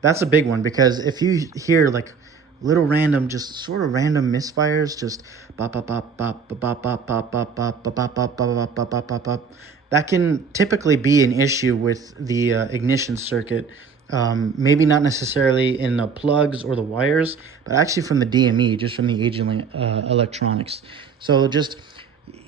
That's a big one, because if you hear like little random, just sort of random misfires, just bop bop bop bop bop bop bop bop bop bop bop bop bop bop bop bop bop, that can typically be an issue with the ignition circuit. Maybe not necessarily in the plugs or the wires, but actually from the DME, just from the aging electronics. So just,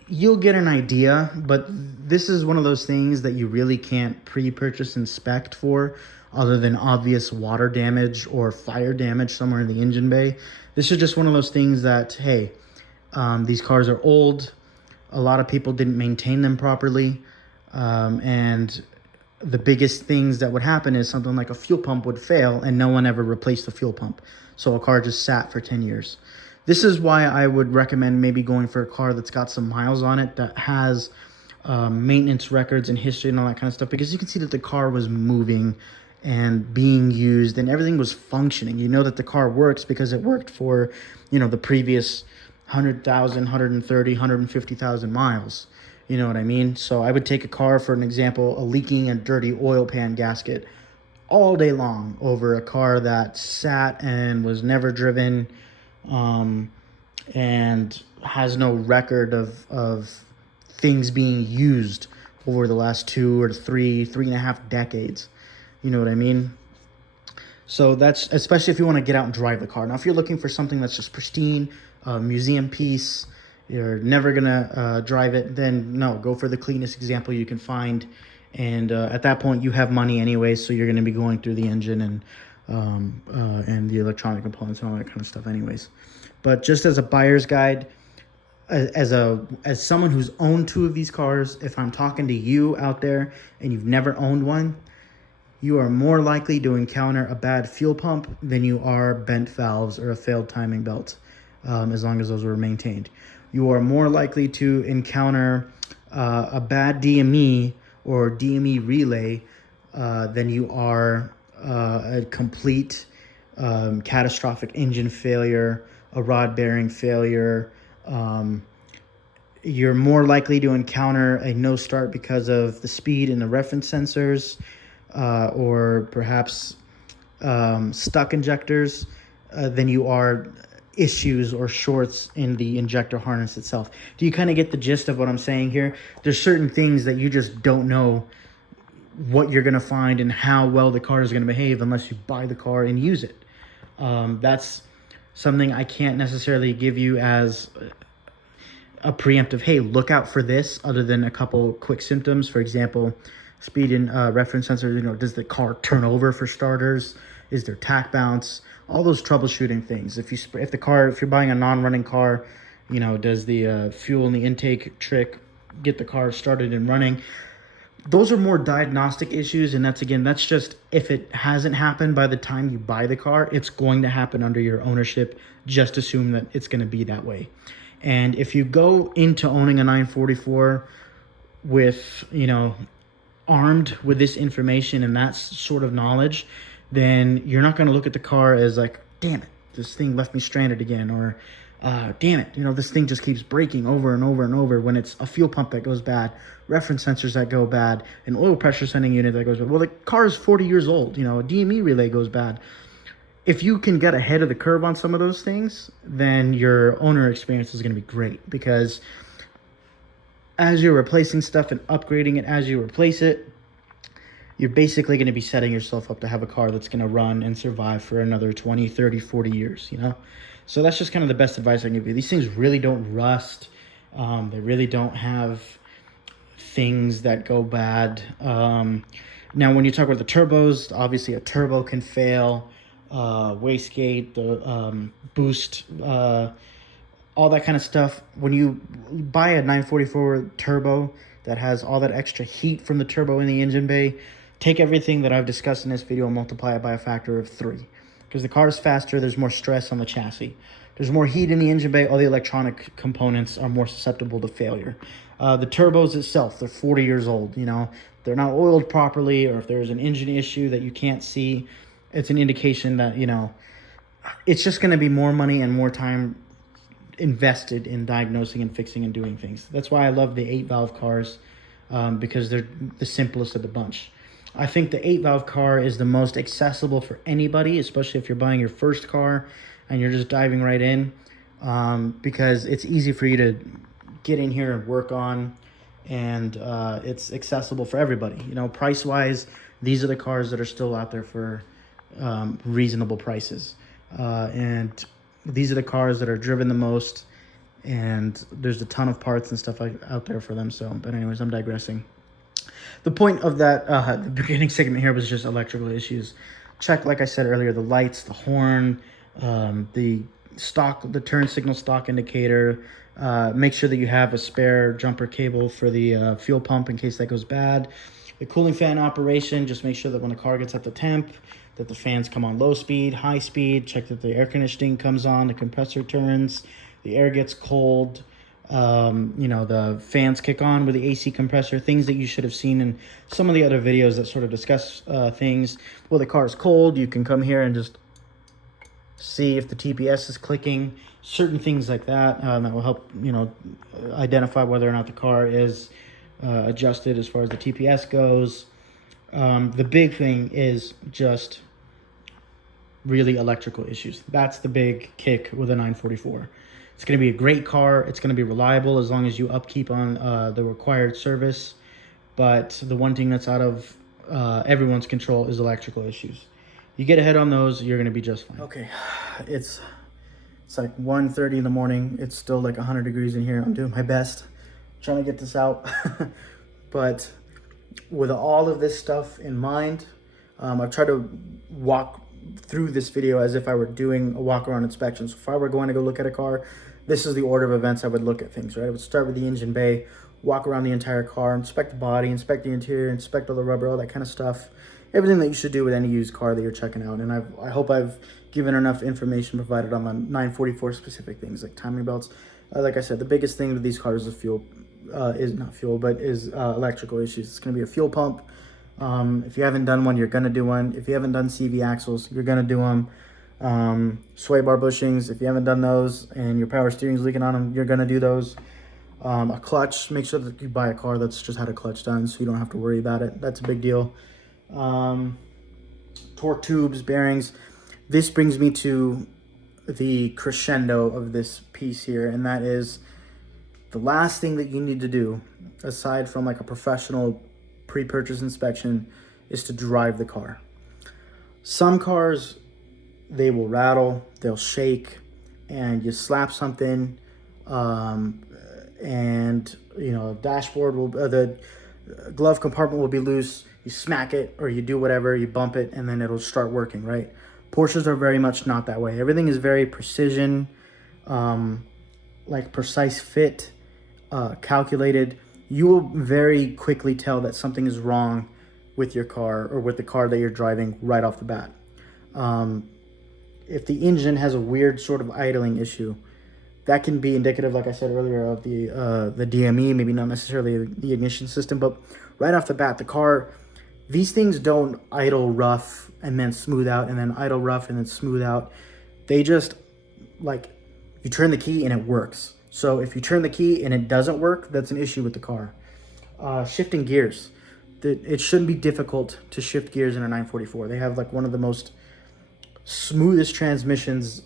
you'll get an idea, but this is one of those things that you really can't pre-purchase inspect for, other than obvious water damage or fire damage somewhere in the engine bay. This is just one of those things that, hey, these cars are old. A lot of people didn't maintain them properly. And the biggest things that would happen is something like a fuel pump would fail and no one ever replaced the fuel pump. So a car just sat for 10 years. This is why I would recommend maybe going for a car that's got some miles on it, that has maintenance records and history and all that kind of stuff, because you can see that the car was moving and being used and everything was functioning. You know that the car works because it worked for, you know, the previous 100,000, 130, 150,000 miles. You know what I mean? So I would take a car, for an example, a leaking and dirty oil pan gasket all day long over a car that sat and was never driven, um, and has no record of things being used over the last 3.5 decades. You know what I mean? So that's, especially if you want to get out and drive the car. Now, if you're looking for something that's just pristine, a museum piece, you're never gonna drive it, then no, go for the cleanest example you can find. And at that point, you have money anyway, so you're gonna be going through the engine and the electronic components and all that kind of stuff anyways. But just as a buyer's guide, as someone who's owned 2 of these cars, if I'm talking to you out there and you've never owned one, you are more likely to encounter a bad fuel pump than you are bent valves or a failed timing belt, as long as those were maintained. You are more likely to encounter a bad DME or DME relay than you are a complete catastrophic engine failure, a rod bearing failure. You're more likely to encounter a no start because of the speed in the reference sensors, or perhaps stuck injectors, than you are issues or shorts in the injector harness itself. Do you kind of get the gist of what I'm saying here? There's certain things that you just don't know what you're going to find and how well the car is going to behave unless you buy the car and use it. That's something I can't necessarily give you as a preemptive, hey, look out for this, other than a couple quick symptoms. For example, speed and reference sensor, does the car turn over for starters? Is there tack bounce? All those troubleshooting things. If you're buying a non-running car, does the fuel in the intake trick get the car started and running? Those are more diagnostic issues, and that's just if it hasn't happened by the time you buy the car, it's going to happen under your ownership. Just assume that it's going to be that way. And if you go into owning a 944 with, armed with this information and that sort of knowledge, then you're not going to look at the car as like, damn it, this thing left me stranded again, or damn it, this thing just keeps breaking over and over and over, when it's a fuel pump that goes bad, reference sensors that go bad, an oil pressure sending unit that goes bad. Well, the car is 40 years old, a DME relay goes bad. If you can get ahead of the curve on some of those things, then your owner experience is going to be great, because as you're replacing stuff and upgrading it as you replace it, you're basically going to be setting yourself up to have a car that's going to run and survive for another 20, 30, 40 years, So that's just kind of the best advice I can give you. These things really don't rust. They really don't have things that go bad. Now, when you talk about the turbos, obviously a turbo can fail. Wastegate, the boost, all that kind of stuff. When you buy a 944 turbo that has all that extra heat from the turbo in the engine bay, take everything that I've discussed in this video and multiply it by a factor of 3. Because the car is faster, there's more stress on the chassis. There's more heat in the engine bay, all the electronic components are more susceptible to failure. The turbos itself, they're 40 years old, they're not oiled properly, or if there's an engine issue that you can't see, it's an indication that, it's just going to be more money and more time invested in diagnosing and fixing and doing things. That's why I love the 8-valve cars, because they're the simplest of the bunch. I think the 8-valve car is the most accessible for anybody, especially if you're buying your first car and you're just diving right in, because it's easy for you to get in here and work on, and it's accessible for everybody. Price-wise, these are the cars that are still out there for reasonable prices, and these are the cars that are driven the most, and there's a ton of parts and stuff out there for them. So, but anyways, I'm digressing. The point of that the beginning segment here was just electrical issues. Check, like I said earlier, the lights, the horn, the turn signal stock indicator. Make sure that you have a spare jumper cable for the fuel pump in case that goes bad. The cooling fan operation, just make sure that when the car gets up to temp, that the fans come on low speed, high speed. Check that the air conditioning comes on, the compressor turns, the air gets cold. The fans kick on with the AC compressor, things that you should have seen in some of the other videos that sort of discuss things. Well, the car is cold, you can come here and just see if the TPS is clicking, certain things like that. That will help, you know, identify whether or not the car is adjusted as far as the TPS goes. The big thing is just really electrical issues. That's the big kick with a 944. It's going to be a great car. It's going to be reliable as long as you upkeep on the required service. But the one thing that's out of everyone's control is electrical issues. You get ahead on those, you're going to be just fine. Okay, it's like 1:30 in the morning. It's still like 100 degrees in here. I'm doing my best trying to get this out. But with all of this stuff in mind, I've tried to walk through this video as if I were doing a walk around inspection. So if I were going to go look at a car, this is the order of events I would look at things, right? I would start with the engine bay, walk around the entire car, inspect the body, inspect the interior, inspect all the rubber, all that kind of stuff. Everything that you should do with any used car that you're checking out. And I hope I've given enough information provided on the 944 specific things like timing belts. Like I said, the biggest thing with these cars is fuel, is electrical issues. It's going to be a fuel pump. If you haven't done one, you're going to do one. If you haven't done CV axles, you're going to do them. Sway bar bushings, if you haven't done those and your power steering's leaking on them, you're going to do those. A clutch, make sure that you buy a car that's just had a clutch done so you don't have to worry about it. That's a big deal. Torque tubes, bearings. This brings me to the crescendo of this piece here, and that is the last thing that you need to do, aside from like a professional pre-purchase inspection, is to drive the car. Some cars, they will rattle, they'll shake, and you slap something, and you know, dashboard will, the glove compartment will be loose. You smack it, or you do whatever, you bump it, and then it'll start working, right? Porsches are very much not that way. Everything is very precision, like precise fit, calculated. You will very quickly tell that something is wrong with your car or with the car that you're driving right off the bat. If the engine has a weird sort of idling issue, that can be indicative, like I said earlier, of the DME, maybe not necessarily the ignition system, but right off the bat, the car, these things don't idle rough and then smooth out and then idle rough and then smooth out. They just, like, you turn the key and it works. So if you turn the key and it doesn't work, that's an issue with the car. Shifting gears. It shouldn't be difficult to shift gears in a 944. They have like one of the most smoothest transmissions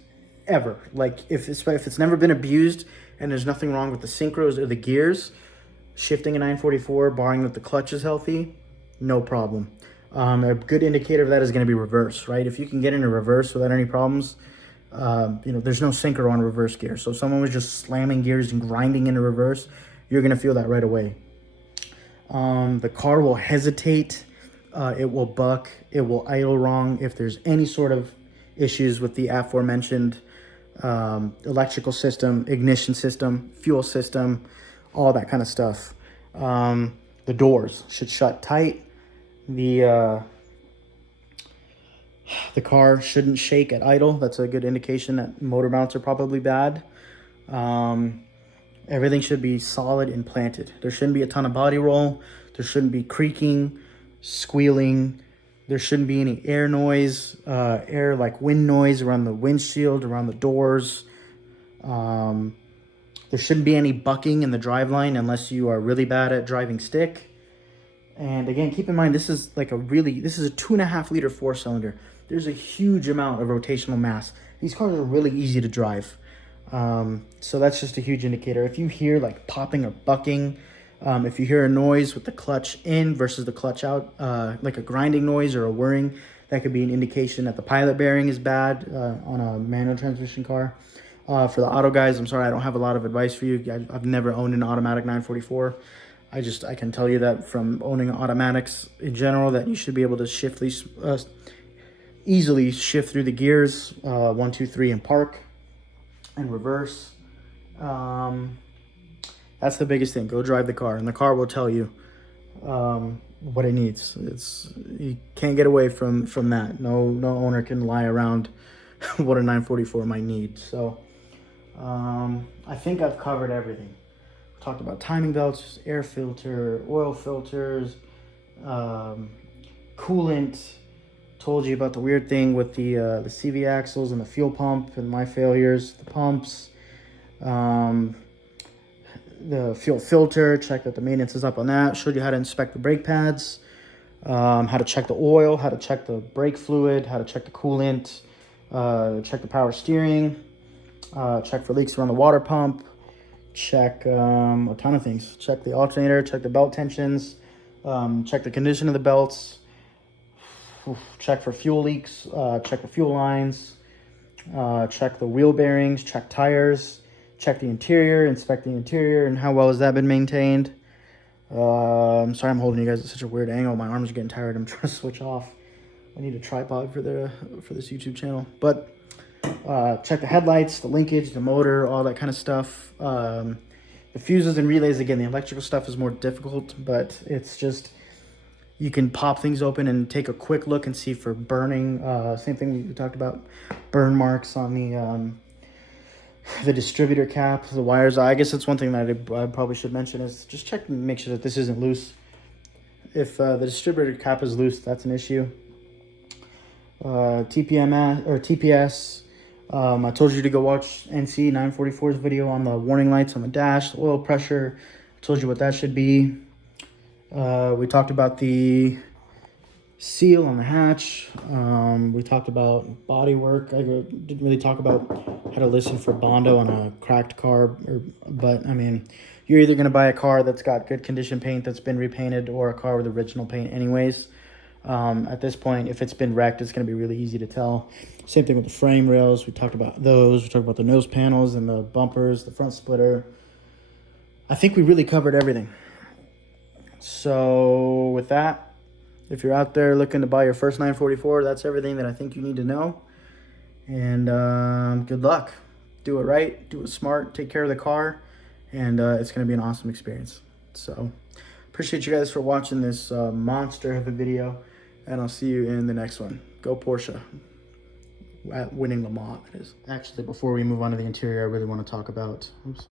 ever. Like if it's never been abused and there's nothing wrong with the synchros or the gears, shifting a 944, barring that the clutch is healthy, no problem. A good indicator of that is going to be reverse, right? If you can get into reverse without any problems, you know, there's no synchro on reverse gear. So if someone was just slamming gears and grinding into reverse, you're going to feel that right away. The car will hesitate, it will buck, it will idle wrong. If there's any sort of issues with the aforementioned electrical system, ignition system, fuel system, all that kind of stuff. The doors should shut tight. The car shouldn't shake at idle. That's a good indication that motor mounts are probably bad. Everything should be solid and planted. There shouldn't be a ton of body roll. There shouldn't be creaking, squealing. There shouldn't be any air noise, air like wind noise around the windshield, around the doors. There shouldn't be any bucking in the driveline unless you are really bad at driving stick. And again, keep in mind, this is a 2.5 liter 4-cylinder. There's a huge amount of rotational mass. These cars are really easy to drive. So that's just a huge indicator. If you hear like popping or bucking, if you hear a noise with the clutch in versus the clutch out, like a grinding noise or a whirring, that could be an indication that the pilot bearing is bad on a manual transmission car. For the auto guys, I'm sorry, I don't have a lot of advice for you. I've never owned an automatic 944. I can tell you that from owning automatics in general, that you should be able to shift these, easily shift through the gears, 1, 2, 3, and park, and reverse. That's the biggest thing. Go drive the car, and the car will tell you what it needs. You can't get away from that. No owner can lie around what a 944 might need. So I think I've covered everything. Talked about timing belts, air filter, oil filters, coolant, Told you about the weird thing with the CV axles and the fuel pump and my failures, the pumps, the fuel filter, check that the maintenance is up on that. Showed you how to inspect the brake pads, how to check the oil, how to check the brake fluid, how to check the coolant, check the power steering, check for leaks around the water pump, check a ton of things. Check the alternator, check the belt tensions, check the condition of the belts, check for fuel leaks, check the fuel lines, check the wheel bearings, check tires, check the interior, inspect the interior and how well has that been maintained. I'm sorry I'm holding you guys at such a weird angle. My arms are getting tired. I'm trying to switch off. I need a tripod for this YouTube channel. But check the headlights, the linkage, the motor, all that kind of stuff. The fuses and relays, again, the electrical stuff is more difficult, but it's just, you can pop things open and take a quick look and see for burning. Same thing we talked about, burn marks on the distributor cap, the wires. I guess that's one thing that I probably should mention is just check and make sure that this isn't loose. If the distributor cap is loose, that's an issue. TPMS or TPS. I told you to go watch NC 944's video on the warning lights on the dash, the oil pressure. I told you what that should be. We talked about the seal on the hatch. We talked about body work. I didn't really talk about how to listen for Bondo on a cracked car, but I mean, you're either going to buy a car that's got good condition paint that's been repainted or a car with original paint anyways. At this point, if it's been wrecked, it's going to be really easy to tell. Same thing with the frame rails. We talked about those. We talked about the nose panels and the bumpers, the front splitter. I think we really covered everything. So with that, if you're out there looking to buy your first 944, that's everything that I think you need to know. And good luck. Do it right, do it smart, take care of the car, and it's going to be an awesome experience. So appreciate you guys for watching this monster of a video, and I'll see you in the next one. Go Porsche. At winning Le Mans, that is. Actually, before we move on to the interior, I really want to talk about... Oops.